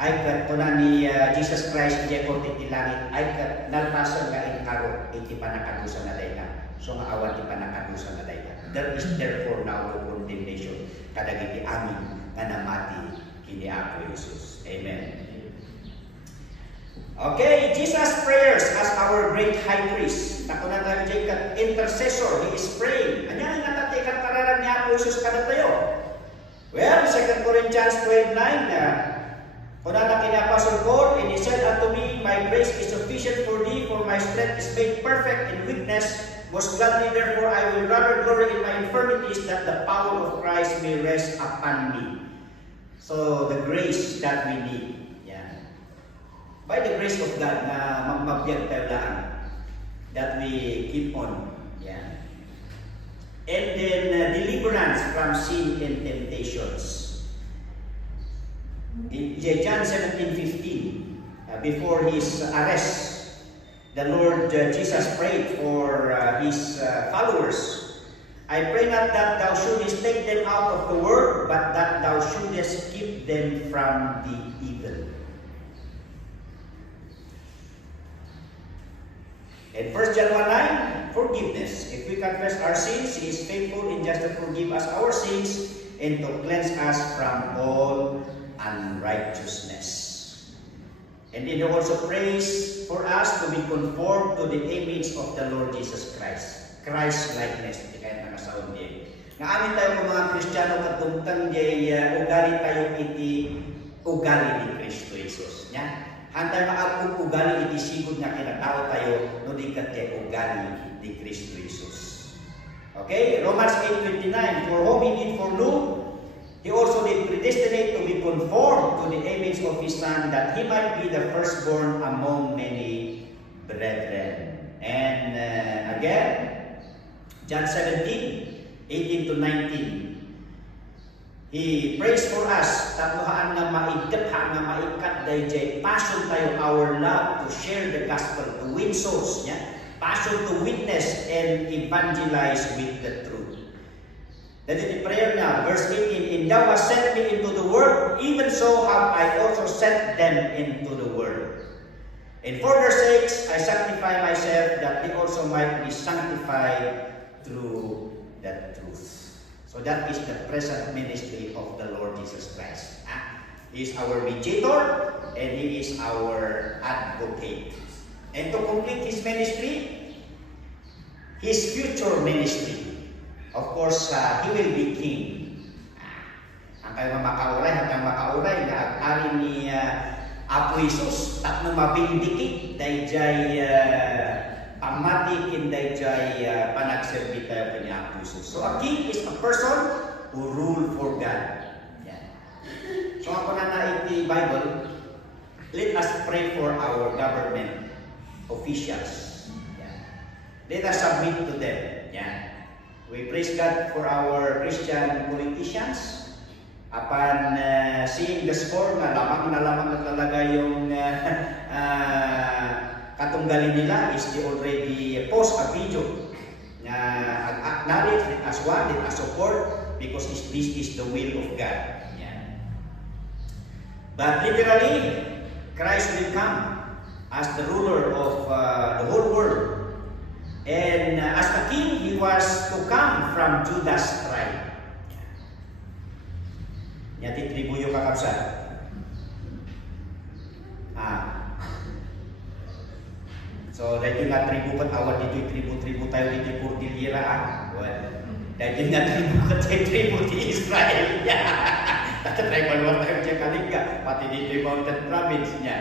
ay kat na ni Jesus Christ iti korte iti langit, ay kat nalpasan nga inkaro iti panakadusa na dayta. So nga awan iti panakadusa na dayta. There is therefore now no condemnation kadagiti amin nga namati kini Apo Jesus. Amen. Okay, Jesus' prayers as our great high priest. Tako na tayo dyan, intercessor, he is praying. Anya nga tatikan pararan ni Apo Jesus kada tayo. Well, 2 Corinthians 12:9, kuna na kini Apostle Paul, and he said unto me, my grace is sufficient for thee, for my strength is made perfect in weakness. Most gladly, therefore, I will rather glory in my infirmities, that the power of Christ may rest upon me. So, the grace that we need. By the grace of God, na magmabiyag tayo lang, that we keep on. And then, deliverance from sin and temptations. In John 17:15, before his arrest, the Lord Jesus prayed for his followers. I pray not that thou shouldest take them out of the world, but that thou shouldest keep them from the evil. And 1 John 1:9, forgiveness. If we confess our sins, He is faithful and just to forgive us our sins and to cleanse us from all unrighteousness. And then He also prays for us to be conformed to the image of the Lord Jesus Christ. Christ-likeness. Hindi kaya nakasaon din. Nga amin tayo mga Kristiyano katungtang di ugali tayo iti ugali ni Kristo Jesus. Hantay maapong ugali iti sigod nga kinatao tayo no di kate ugali ni Kristo Jesus. Okay? Romans 8:29, for whom He did foreknow, He also did predestinate to be conformed to the image of His Son, that He might be the firstborn among many brethren. And again, John 17:18-19. He prays for us, tatlohaan nga maigkatha nga maikat dayjay passion tayo, our love to share the gospel, to win souls, passion to witness and evangelize with the truth. That is the prayer now, verse 18, and thou hast sent me into the world, even so have I also sent them into the world. And for their sakes I sanctify myself, that they also might be sanctified through the truth. So that is the present ministry of the Lord Jesus Christ. He is our mediator and He is our advocate. And to complete His ministry, His future ministry, of course, He will be King. Ang kayo makauray na ari ni Apo Jesus, tapno mabindikit, dayjay pamati kinday jay panagserbi tayo kay Apo Jesus. So a king is a person who rule for God. So ako na iti Bible, let us pray for our government officials. Let us submit to them. We praise God for our Christian politicians. Upon seeing the score na lamang na talaga yung katunggalin nila is they already post a video na acknowledge, let us want, let us support, because this is the will of God. But literally, Christ will come as the ruler of the whole world. And as the king, He was to come from Judah's tribe. Nyati tribu yung kakabsa. So, dahil nga tribu kat awal dito, tribu tayo dito, Cordillera. Well, dahil nga tribu di Israel. At tribal war tayo siya kalinga, pati dito yung mountain province niya.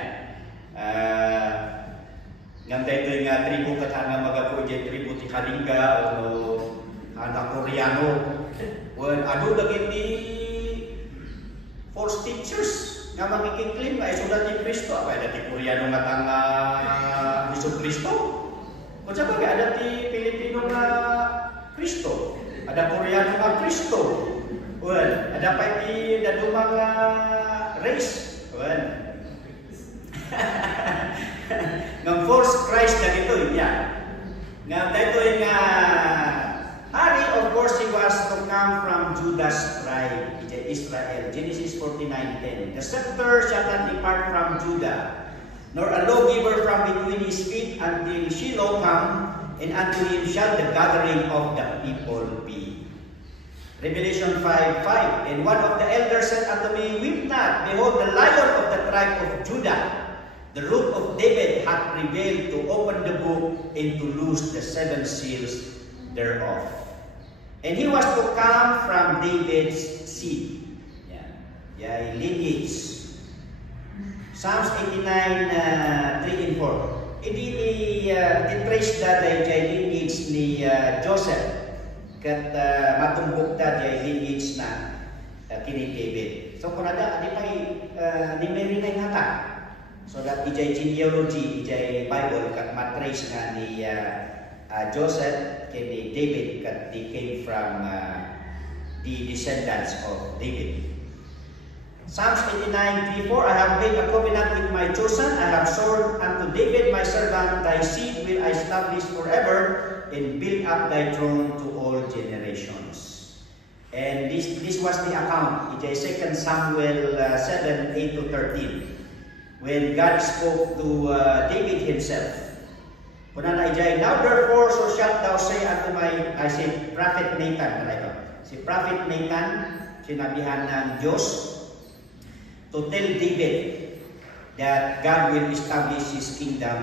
Ngam dito yung tribu kat nga magapo dyan, tribu ti kalinga, o anak Koreano. Well, ado lagi di false teachers nga magkikiklaim ay sulat ni Kristo. Apa ada ti Koreano nga tanga Iso Kristo? Kung sa bagay, ada ti Pilipino nga Kristo. Ada Koreano nga Kristo. Well, ada pa ti dadumang race. Well, ng false Christ na dito, Nga dito yung 10. The scepter shall not depart from Judah, nor a lawgiver from between his feet until Shiloh come, and unto him shall the gathering of the people be. Revelation 5:5. And one of the elders said unto me, Weep not, behold, the Lion of the tribe of Judah, the Root of David, hath prevailed to open the book and to loose the 7 seals thereof. And he was to come from David's seed. Lineage. Psalms 89, 3 and 4. I-trace da dahil lineage ni Joseph. Kat matumbok da dahil lineage na kini David. So kung ada, di pa ni Mary na ingata. So that ijay genealogy, ijay Bible, kat matrace nga ni Joseph, kini David, kat they came from the descendants of David. Psalms 89:3-4. I have made a covenant with my chosen. I have sworn unto David my servant, thy seed will I establish forever, and build up thy throne to all generations. And this was the account. It is 2 Samuel 7:8-13. When God spoke to David himself. Now therefore, so shalt thou say unto I say, Prophet Nathan, si Prophet Nathan, sinabihan ng Diyos, to tell David that God will establish His kingdom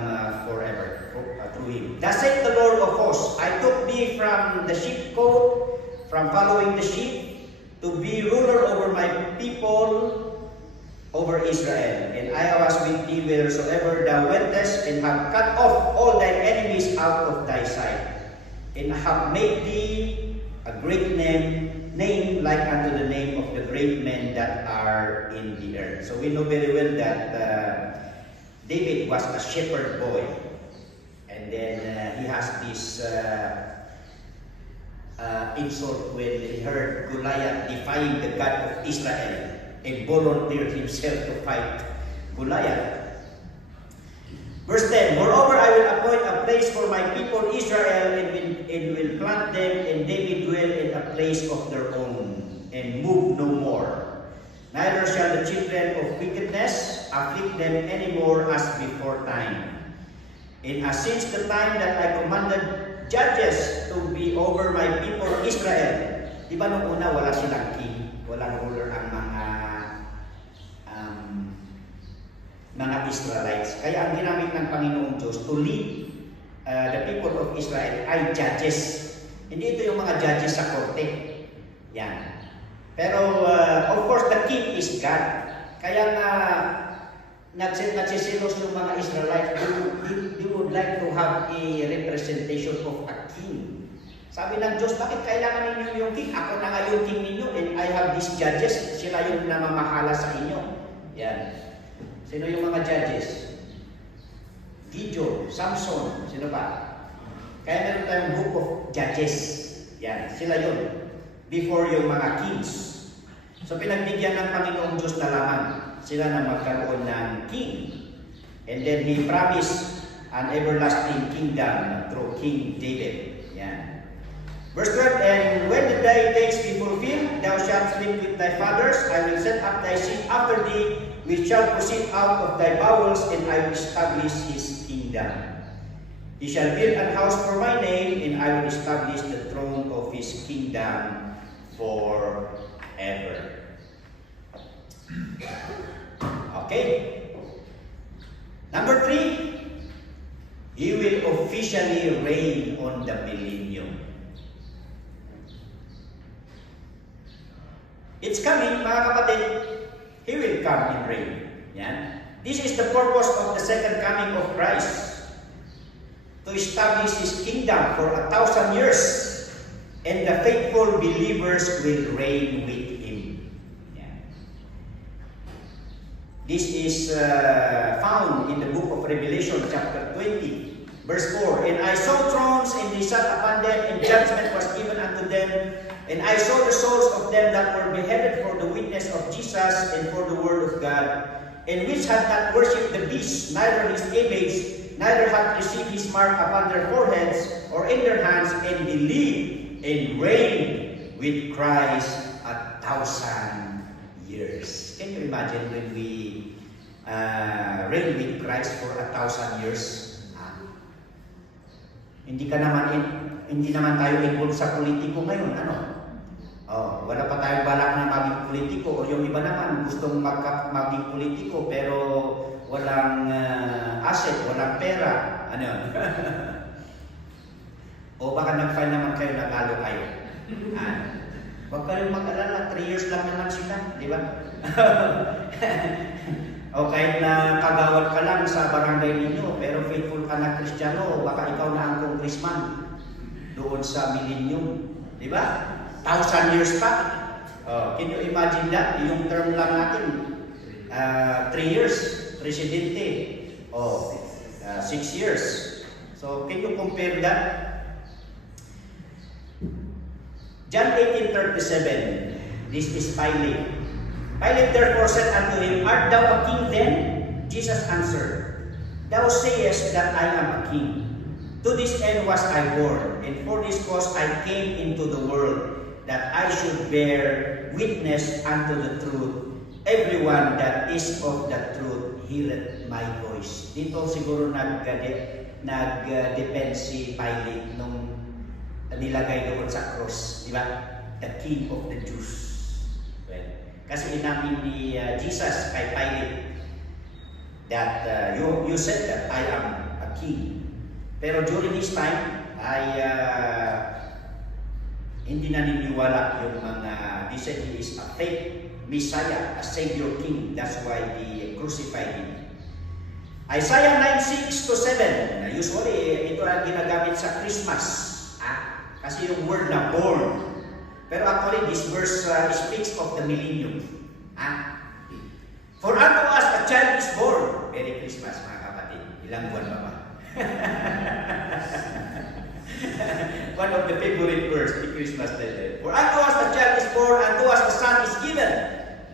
forever through him. Thus saith the Lord of hosts, I took thee from the sheepcote, from following the sheep, to be ruler over my people, over Israel. And I was with thee wheresoever thou wentest, and have cut off all thine enemies out of thy sight, and have made thee a great name like unto the name of the great men that are in the earth. So we know very well that David was a shepherd boy, and then he has this insult when he heard Goliath defying the God of Israel, and volunteered himself to fight Goliath. Verse 10, Moreover, I will appoint a place for my people Israel, and will plant them, and they will dwell in a place of their own, and move no more. Neither shall the children of wickedness afflict them any more as before time. And as since the time that I commanded judges to be over my people Israel, di ba nung una wala silang king, walang ruler ang mga Israelites. Kaya ang ginamit ng Panginoong Diyos to lead the people of Israel ay judges. Hindi ito yung mga judges sa korte. Yan. Pero of course the king is God. Kaya nga nagsisilos yung mga Israelites, they would like to have a representation of a king. Sabi ng Diyos, bakit kailangan ninyo yung king? Ako na nga yung king ninyo, and I have these judges. Sila yung namamahala sa inyo. Yan. Sino yung mga judges? Gideon, Samson, sino pa? Kaya meron tayong book of Judges. Yan, sila yun. Before yung mga kings. So pinagbigyan ng Panginoong Diyos na lamang sila na magkaroon ng king. And then He promised an everlasting kingdom through King David. Yan. Verse 12, And when the thy days be fulfilled, thou shalt sleep with thy fathers. I will set up thy seed after thee, which shall proceed out of thy bowels, and I will establish his kingdom. He shall build an house for my name, and I will establish the throne of his kingdom forever. Okay. Number 3, He will officially reign on the millennium. It's coming, mga kapatid. He will come and reign. Yan. This is the purpose of the second coming of Christ. To establish His kingdom for 1,000 years. And the faithful believers will reign with Him. Yan. This is found in the book of Revelation chapter 20. Verse 4, And I saw thrones, and they sat upon them, and judgment was given unto them. And I saw the souls of them that were beheaded for the witness of Jesus and for the word of God, and which had not worshipped the beast, neither his image, neither had received his mark upon their foreheads or in their hands, and believed and reigned with Christ 1,000 years. Can you imagine when we reign with Christ for 1,000 years? Hindi naman tayo involved sa politiko ngayon. Ano? Wala pa tayong balak na maging politiko. O yung iba naman gustong maging politiko pero walang asset, walang pera. Ano? O baka nag-file naman kayo, nagalo kayo. Huwag kayong mag-alala, 3 years lang naman sila, di ba? O kahit na kagawad ka lang sa barangay ninyo, pero faithful ka na Kristiyano, baka ikaw na ang congressman doon sa millennium, di ba? 1,000 years pa. Can you imagine that? Yung term lang natin, 3 years, presidente, 6 years. So, can you compare that? John 18:37, this is Pilate. Pilate therefore said unto him, Art thou a king then? Jesus answered, Thou sayest that I am a king. To this end was I born, and for this cause I came into the world, that I should bear witness unto the truth. Everyone that is of the truth heareth my voice. Dito siguro nag-depend si Pilate nung nilagay doon sa cross, di ba? The King of the Jews. Well, kasi inamin ni Jesus kay Pilate that you said that I am a king. Pero during his time ay hindi naniniwala yung mga, they said he is a fake Messiah, a Savior King. That's why they crucified him. Isaiah 9:6-7. Usually, ito ang ginagamit sa Christmas. Kasi yung word na born. Pero actually, this verse speaks of the millennium. For unto us a child is born. Merry Christmas, mga kapatid. Ilang buwan pa ba? One of the favorite verse, the Christmas day. For unto us a child is born, unto us a son is given.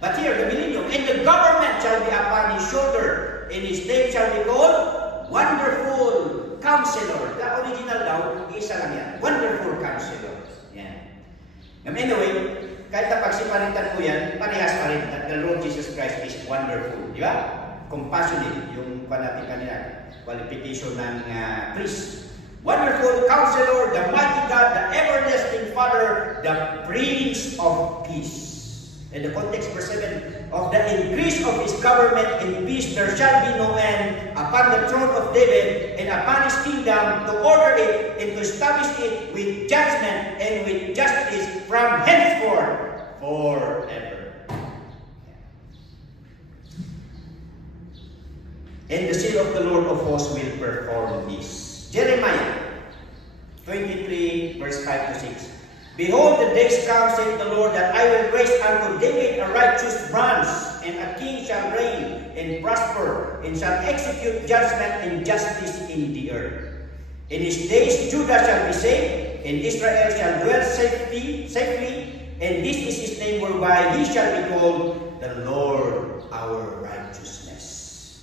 But here, the millennium, and the government shall be upon his shoulder, and his name shall be called Wonderful Counselor. The original daw, isa lang yan. Wonderful Counselor. Yan. Anyway, kahit na pagsipalitan mo yan, parehas pa rin that the Lord Jesus Christ is wonderful. Di ba? Compassionate, yung natin kanina, qualification ng priest. Wonderful Counselor, the mighty God, the everlasting Father, the Prince of Peace. In the context, verse 7, of the increase of his government and peace there shall be no end upon the throne of David and upon his kingdom, to order it and to establish it with judgment and with justice from henceforth forever. And the seal of the Lord of hosts will perform this. Jeremiah 23, verse 5-6. Behold, the days come, saith the Lord, that I will raise unto David a righteous branch, and a king shall reign and prosper, and shall execute judgment and justice in the earth. In his days Judah shall be saved, and Israel shall dwell safely, and this is his name whereby he shall be called the Lord our righteousness.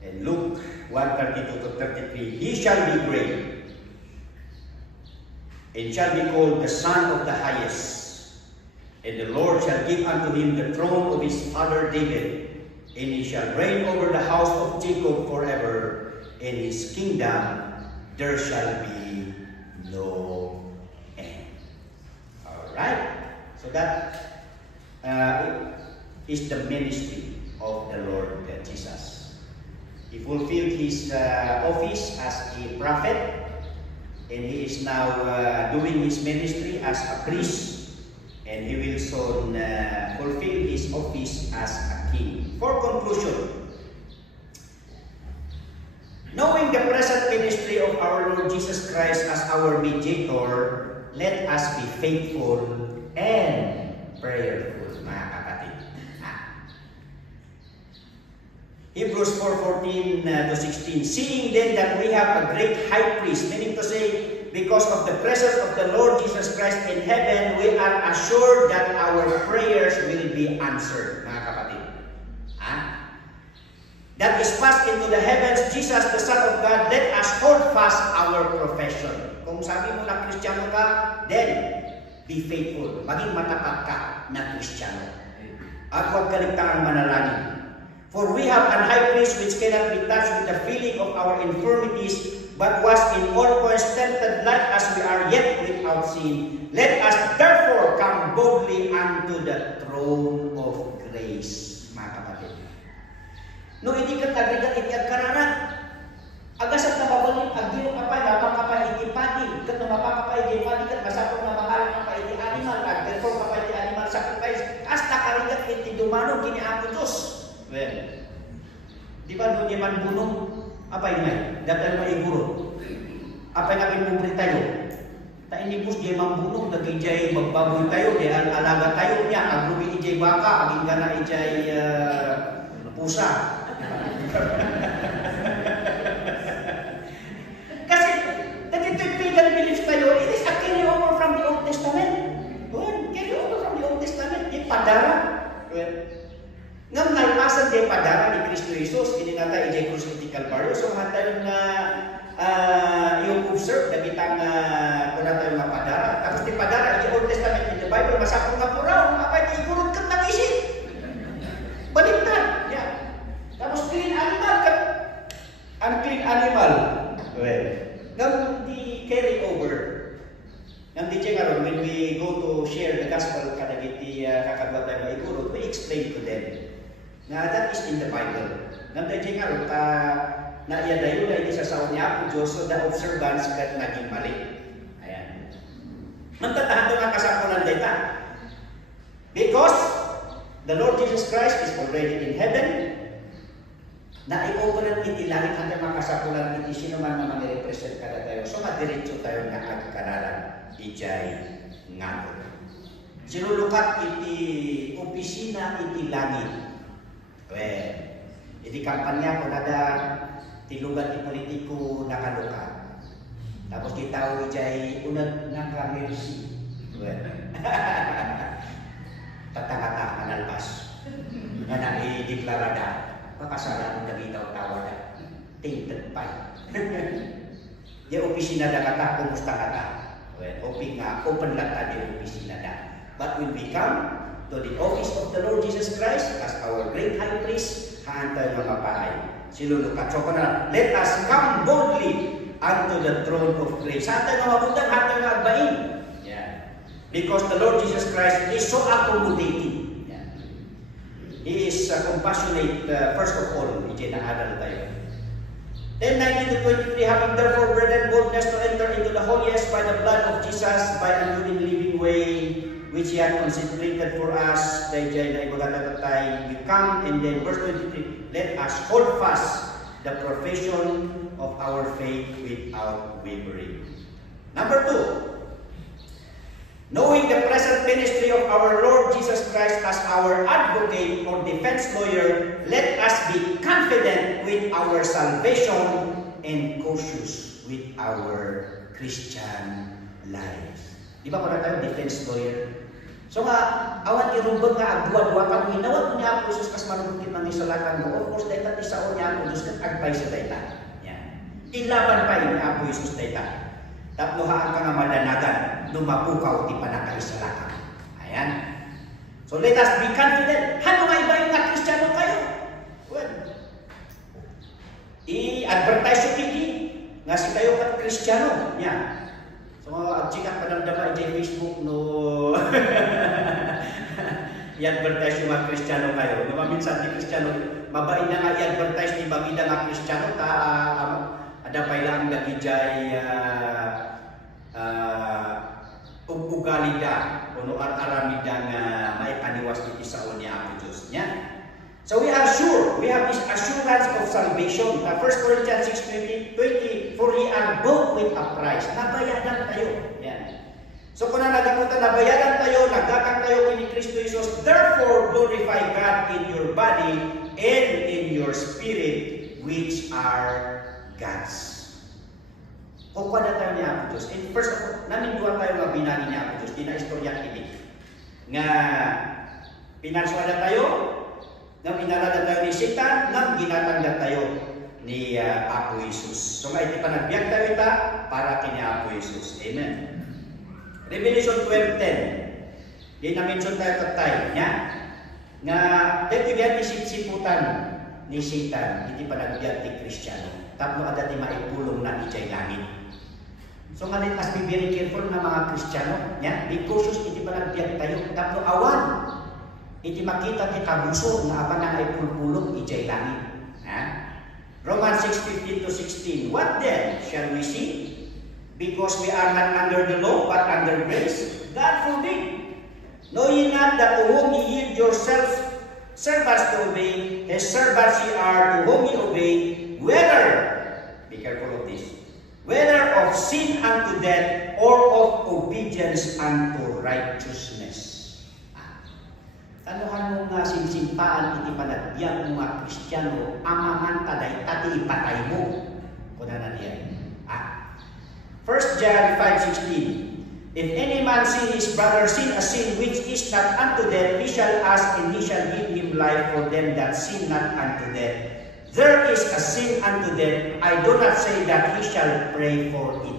And Luke 1:32-33, he shall be great, and shall be called the Son of the Highest. And the Lord shall give unto him the throne of his father David, and he shall reign over the house of Jacob forever, and his kingdom there shall be no end. Alright? So that is the ministry of the Lord Jesus. He fulfilled his office as a prophet, and he is now doing his ministry as a priest, and he will soon fulfill his office as a king. For conclusion, knowing the present ministry of our Lord Jesus Christ as our mediator, let us be faithful and prayerful, mga kapatid. Hebrews 4:14-16, seeing then that we have a great high priest, meaning to say, because of the presence of the Lord Jesus Christ in heaven, we are assured that our prayers will be answered, mga kapatid. That is passed into the heavens, Jesus, the Son of God, let us hold fast our profession. Kung sabi mo na Kristiyano ka, then be faithful. Maging matapat ka na Kristiyano. at huwag kaligtaang manalangin. For we have an high priest which cannot be touched with the feeling of our infirmities, but was in all points tempted like as we are, yet without sin. Let us therefore come boldly unto the throne of grace. Mga kapatid. No, hindi ka tagrigat iti agkararan. Agasat na babalik, agyo kapay, labang kapay iti pati. Kat na mapakapay iti pati, kat masapong na makalang kapay iti animal, at therefore kapay iti animal sacrifice. Hasta karigat iti dumano, kini ako Diyos. Well, di ba doon yaman bunong? Apay naman, dapat na iguro. Apay na pinubri tayo. Ta inipos di mambunong, daging jay magbaboy tayo, di alaga tayo niya, agrubi ijay baka, aging ka na ijay pusa. Kasi, daging pagan beliefs tayo, it is a carry over from the Old Testament. Carry over from the Old Testament. Di padara. Ngam nalpasan di padara ni Kristo Jesus, ini nata ijay krus iti Kalbaryo. So hatayon na yung observe na kitang kung natin yung padara. Tapos di padara, iti Old Testament in the Bible, masakong nga po raw, kapag igurot ka ng isip. Baliktad. Yeah. Tapos clean animal, unclean animal. Well, ngam di carry over. Ngam di siya nga when we go to share the gospel, kadagiti kakadwa tayo maigurot, we explain to them. Nga, that is in the Bible. Ngam di siya nga na iya dayo na iti sa saon niya po Diyos, so the observance kat naging mali. Ayan. Mantatahan ito nga kasapunan dita. Because the Lord Jesus Christ is already in heaven, na i-openan iti langit ang mga kasapunan iti sino man na mag-represent kada tayo. So madiretso tayo nga agkaralan ijay nga. Sinulukat iti opisina iti langit. Well, iti kampanya ko nada tilugan ti politiko nakaluka. Tapos kita ijay unag nakamersi. Well, tatangata kanalpas. Nga na-i-deklarada. Pakasalan na bitaw-tawa na. Tainted pa. Di opisina na kata, kumusta kata. Well, open lang ta di opisina na. But when we come to the office of the Lord Jesus Christ as our great high priest, haantay mga pahay. Silulukat. So na, let us come boldly unto the throne of grace. Haantay mga mabutan, haantay mga agbain. Yeah. Because the Lord Jesus Christ is so accommodating. Yeah. He is compassionate, first of all, iti na-adal tayo. Then 19-23, having therefore great boldness to enter into the holiest by the blood of Jesus, by a new and living way, which He had consecrated for us, we come, and then verse 23, let us hold fast the profession of our faith without wavering. Number 2, knowing the present ministry of our Lord Jesus Christ as our advocate or defense lawyer, let us be confident with our salvation and cautious with our Christian lives. Di ba pala tayo defense lawyer? So nga, awan irumbang nga agwa-dwa kan winawat niya ako Jesus kas manubutin mga isalakan mo. Of course, dayta ti sao niya ako Jesus kat agbay sa dayta. Yan. Ilaban pa niya ako Jesus dayta. Taplohaan ka nga madanagan, lumapukaw ti panakaisalakan. Ayan. So let us be confident. Ano nga iba yung nga Kristiyano kayo? Well, i-advertise yung kiki nga si kayo kat Kristiyano. Yan. So, agsikat pa ng dama sa Facebook, no? I-advertise yung mga Kristiyano kayo. Minsan di Kristiyano, mabain na nga i-advertise ni Bagida nga Kristiyano, ada pa ilang nagijay ugali da, kuno aramida nga may paniwas iti sao niya ako Diyos niya. So we are sure, we have this assurance of salvation. 1 Corinthians 6:20, for ye are bought with a price. Nabayadan tayo. Yan. So kung nagamutan, nabayadan tayo, nagkakang tayo kini Kristo Jesus, therefore glorify God in your body and in your spirit, which are God's. Kukuha na tayo niya ako Diyos. And first of all, namin duwa tayo nga binagi niya ako Diyos. Di na istorya kinig. Nga, pinansuan na tayo, nga pinalada tayo ni Satan, nga ginatangga tayo ni Apo Jesus. So nga iti panagbiag tayo ita para kini Apo Jesus. Amen. Revelation 12:10. Di na mention tayo katay. Nya? nga dito yan isip-siputan ni Satan, hindi pa nagbiag ni Kristiyano. Tapno ada ti maipulong na ijay langit. So nga let us be very careful na mga Kristiyano, ya, be cautious hindi pa nagbiag tayo. Tapno awan, iti makita ti kabuso nga apan na ay pulpulong ijay langit. Ha? Romans 6:15-16. What then shall we see? Because we are not under the law, but under grace? God forbid. Know ye not that to whom ye yield yourselves servants to obey, his servants ye are to whom ye obey, whether, be careful of this, whether of sin unto death, or of obedience unto righteousness. Tanuhan mo nga sinsimpaan, iti panagbiag mo nga Kristiyano, amaman taday, tati ipatay mo. Kuna na niya. 1 John 5:16. If any man see his brother sin a sin which is not unto death, he shall ask, and he shall give him life for them that sin not unto death. There is a sin unto death, I do not say that he shall pray for it.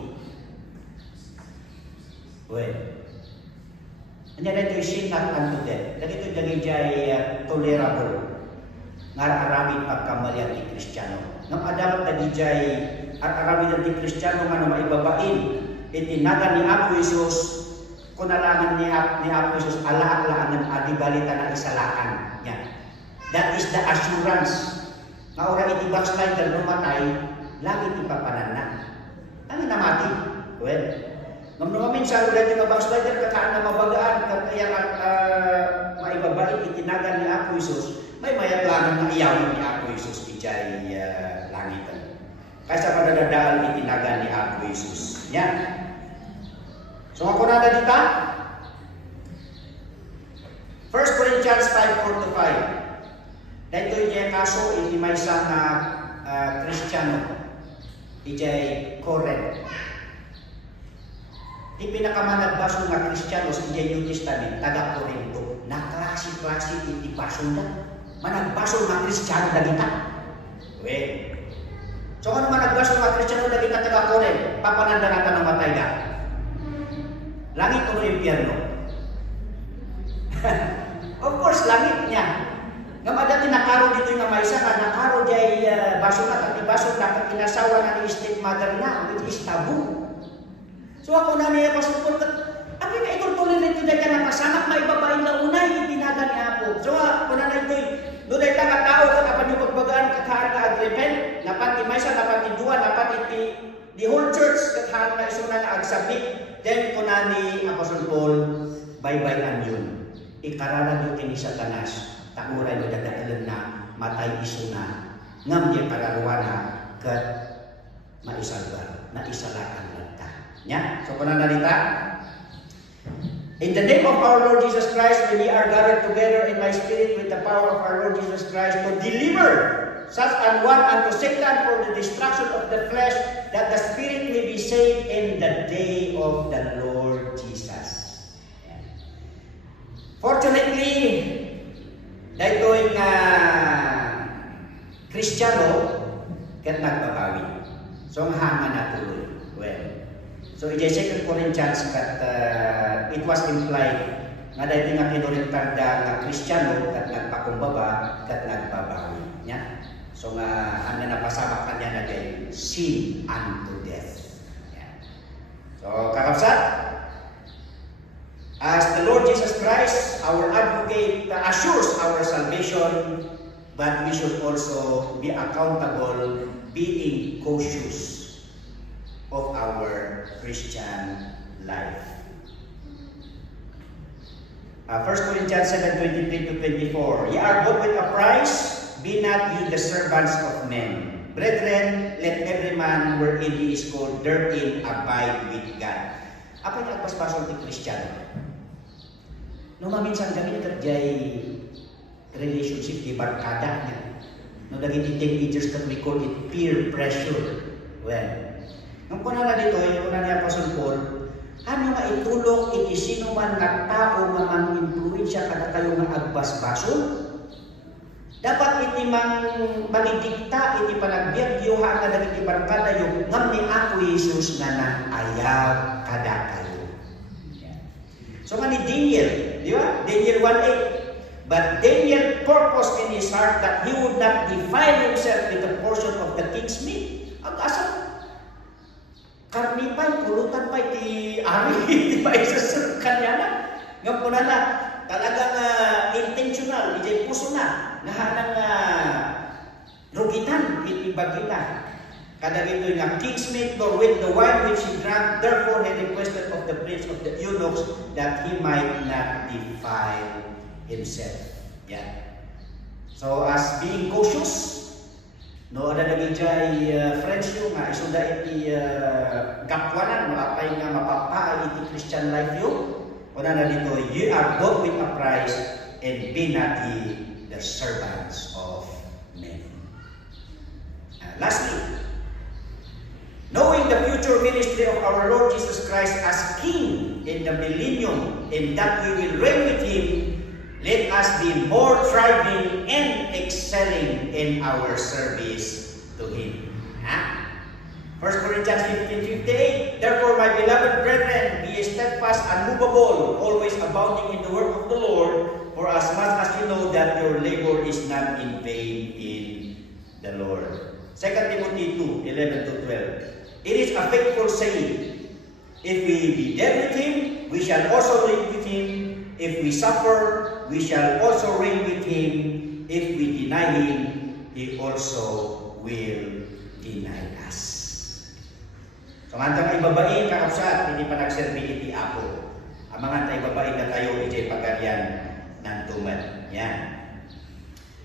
Well, and then ito sin not unto death. Dagito dagijay tolerable. Nga aramid pagkamalian ni Kristiyano. Nang adamat dagijay aramid ni Kristiyano nga na maibabain. Itinagan ni Apo Isus, kunalangan ni Apo Isus, alaak-laanan, adibalita na isalakan niya. That is the assurance. Nga ora iti backslider numatay, langit ipapanan na. Ano namati? Well, namin sa ulit yung backslider, kakaan na mabagaan, kaya maibabain, itinagan ni Apo Isus, may mayatlangan na iyawin ni Apo Isus, ijay langitan. Kaysa padadadaan itinagan ni Apo Isus. Yan. So ako na dita. 1 Corinthians 5:4-5. Dito yung kaso, iti may isang Kristiyano. Ijay Corinth. Di pinakamanagbaso nga Kristiyano sa New Testament, taga Corinto. Naklasi-klasi iti baso na. Managbaso nga Kristiyano dagita. Well, so ano managbaso nga Kristiyano dagita taga Corinth? Papananda natin ng matay na. Langit o impyerno? Of course, langit niya. Nga madati nakaro dito nga maysa nga nakaro jay baso na at baso na kinasawa na ni stepmother na, which is tabu. So ako na niya pasupot kat abi na itong tuloy nito dahil ka napasamak maibabain na unay itinagan ni Apo. So ako na ito'y doon ay tao kung apan yung pagbagaan kakhaan na agrepen, napan maysa, napan induan, napan iti the whole church kakhaan na iso na agsabi. Then kunani Apostle Paul, bye-bye yun. Ikarara doon kini Satanas, takuran mo dadaalan na, matay iso na, ngam niya pararuana, kat maisalba, na isalakan lang ta. Nya? So kunanarita, in the name of our Lord Jesus Christ, when we are gathered together in my spirit with the power of our Lord Jesus Christ to deliver such an one unto Satan for the destruction of the flesh, that the spirit may be saved in the day of the Lord Jesus. Fortunately, dahil yung Kristiyano, kat nagbabawi. So, ang hanga na tuloy. Well, so, in 2 Corinthians, it was implied nga dahil nga kinuritanda nga Kristiyano, kat nagpakumbaba, kat nagbabawi. Yeah? So nga, ang napasabak kanya na din, sin unto death. Yeah. So, kakapsat, as the Lord Jesus Christ, our advocate, assures our salvation, but we should also be accountable, being cautious of our Christian life. 1 Corinthians 7:23-24. Ye are bought with a price, be not ye the servants of men. Brethren, let every man wherein he is called therein abide with God. Apa yung agpaspasol ti Kristiyano? No maminsan kami katjay relationship di barkada niya. No dagiti teenagers kat we call it peer pressure. Well, nung kuna na dito, yung kuna niya Apostle Paul, ano nga itulong iti sino man nga tao nga mang-influensya kada kayo nga agbasbasol? Dapat iti manidikta iti panagbiag yuha nga dagiti barkada yung ngam ni Apo Jesus nga naayaw kada kayo. So nga ni Daniel, di ba? Daniel 1:8. But Daniel purposed in his heart that he would not defile himself with a portion of the king's meat. Ang asa? Karnipay, pulutan pa iti ari, di ba isa sa kanya na? Nga po na talagang intentional, iti puso na, nahanang rugitan, iti bagita. Kada ito nga, king's meat nor with the wine which he drank, therefore he requested of the prince of the eunuchs that he might not defile himself. Yeah. So as being cautious, no ada naging jay friends yo nga isuda iti kapwanan no apay nga mapapaay iti Christian life yo. Una na dito, ye are bought with a price and be not ye the servants of men. Lastly, knowing the future ministry of our Lord Jesus Christ as King in the millennium, and that we will reign with Him, let us be more thriving and excelling in our service to Him. 1 Corinthians 15:58. Therefore, my beloved brethren, be steadfast, unmovable, always abounding in the work of the Lord, for as much as you know that your labor is not in vain in the Lord. 2 Timothy 2:11-12. It is a faithful saying, if we be dead with Him, we shall also live with Him. If we suffer, we shall also reign with Him. If we deny Him, He also will deny us. So, ngantang ibabain kakapsat, hindi pa nagserbi iti Apo. Ang mga ibabain na tayo, iti pagarian ng tumad. Yan.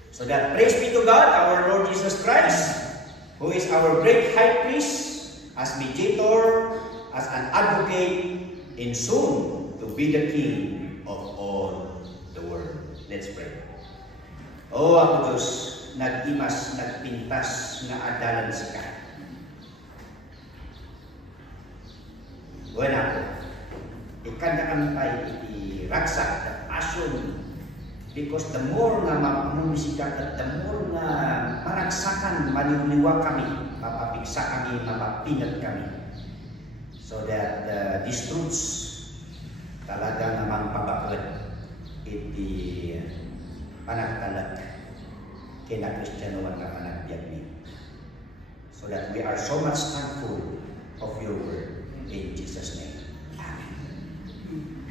So that praise be to God, our Lord Jesus Christ, who is our great high priest, as mediator, as an advocate, and soon to be the King of all the world. Let's pray. O Apo Diyos, nag-imas, nagpintas, nga adalan sa ka. Buwan ako, ikanda kami tayo iraksak, the passion, because the more nga mamumusika at the more nga maragsakan, maniliwa kami, mapapigsa kami, mapapinat kami, so that these truths talaga namang pabaklat iti panagtalag kina Kristyanuan nga panagbiag ni, so that we are so much thankful of your word in Jesus' name. Amen.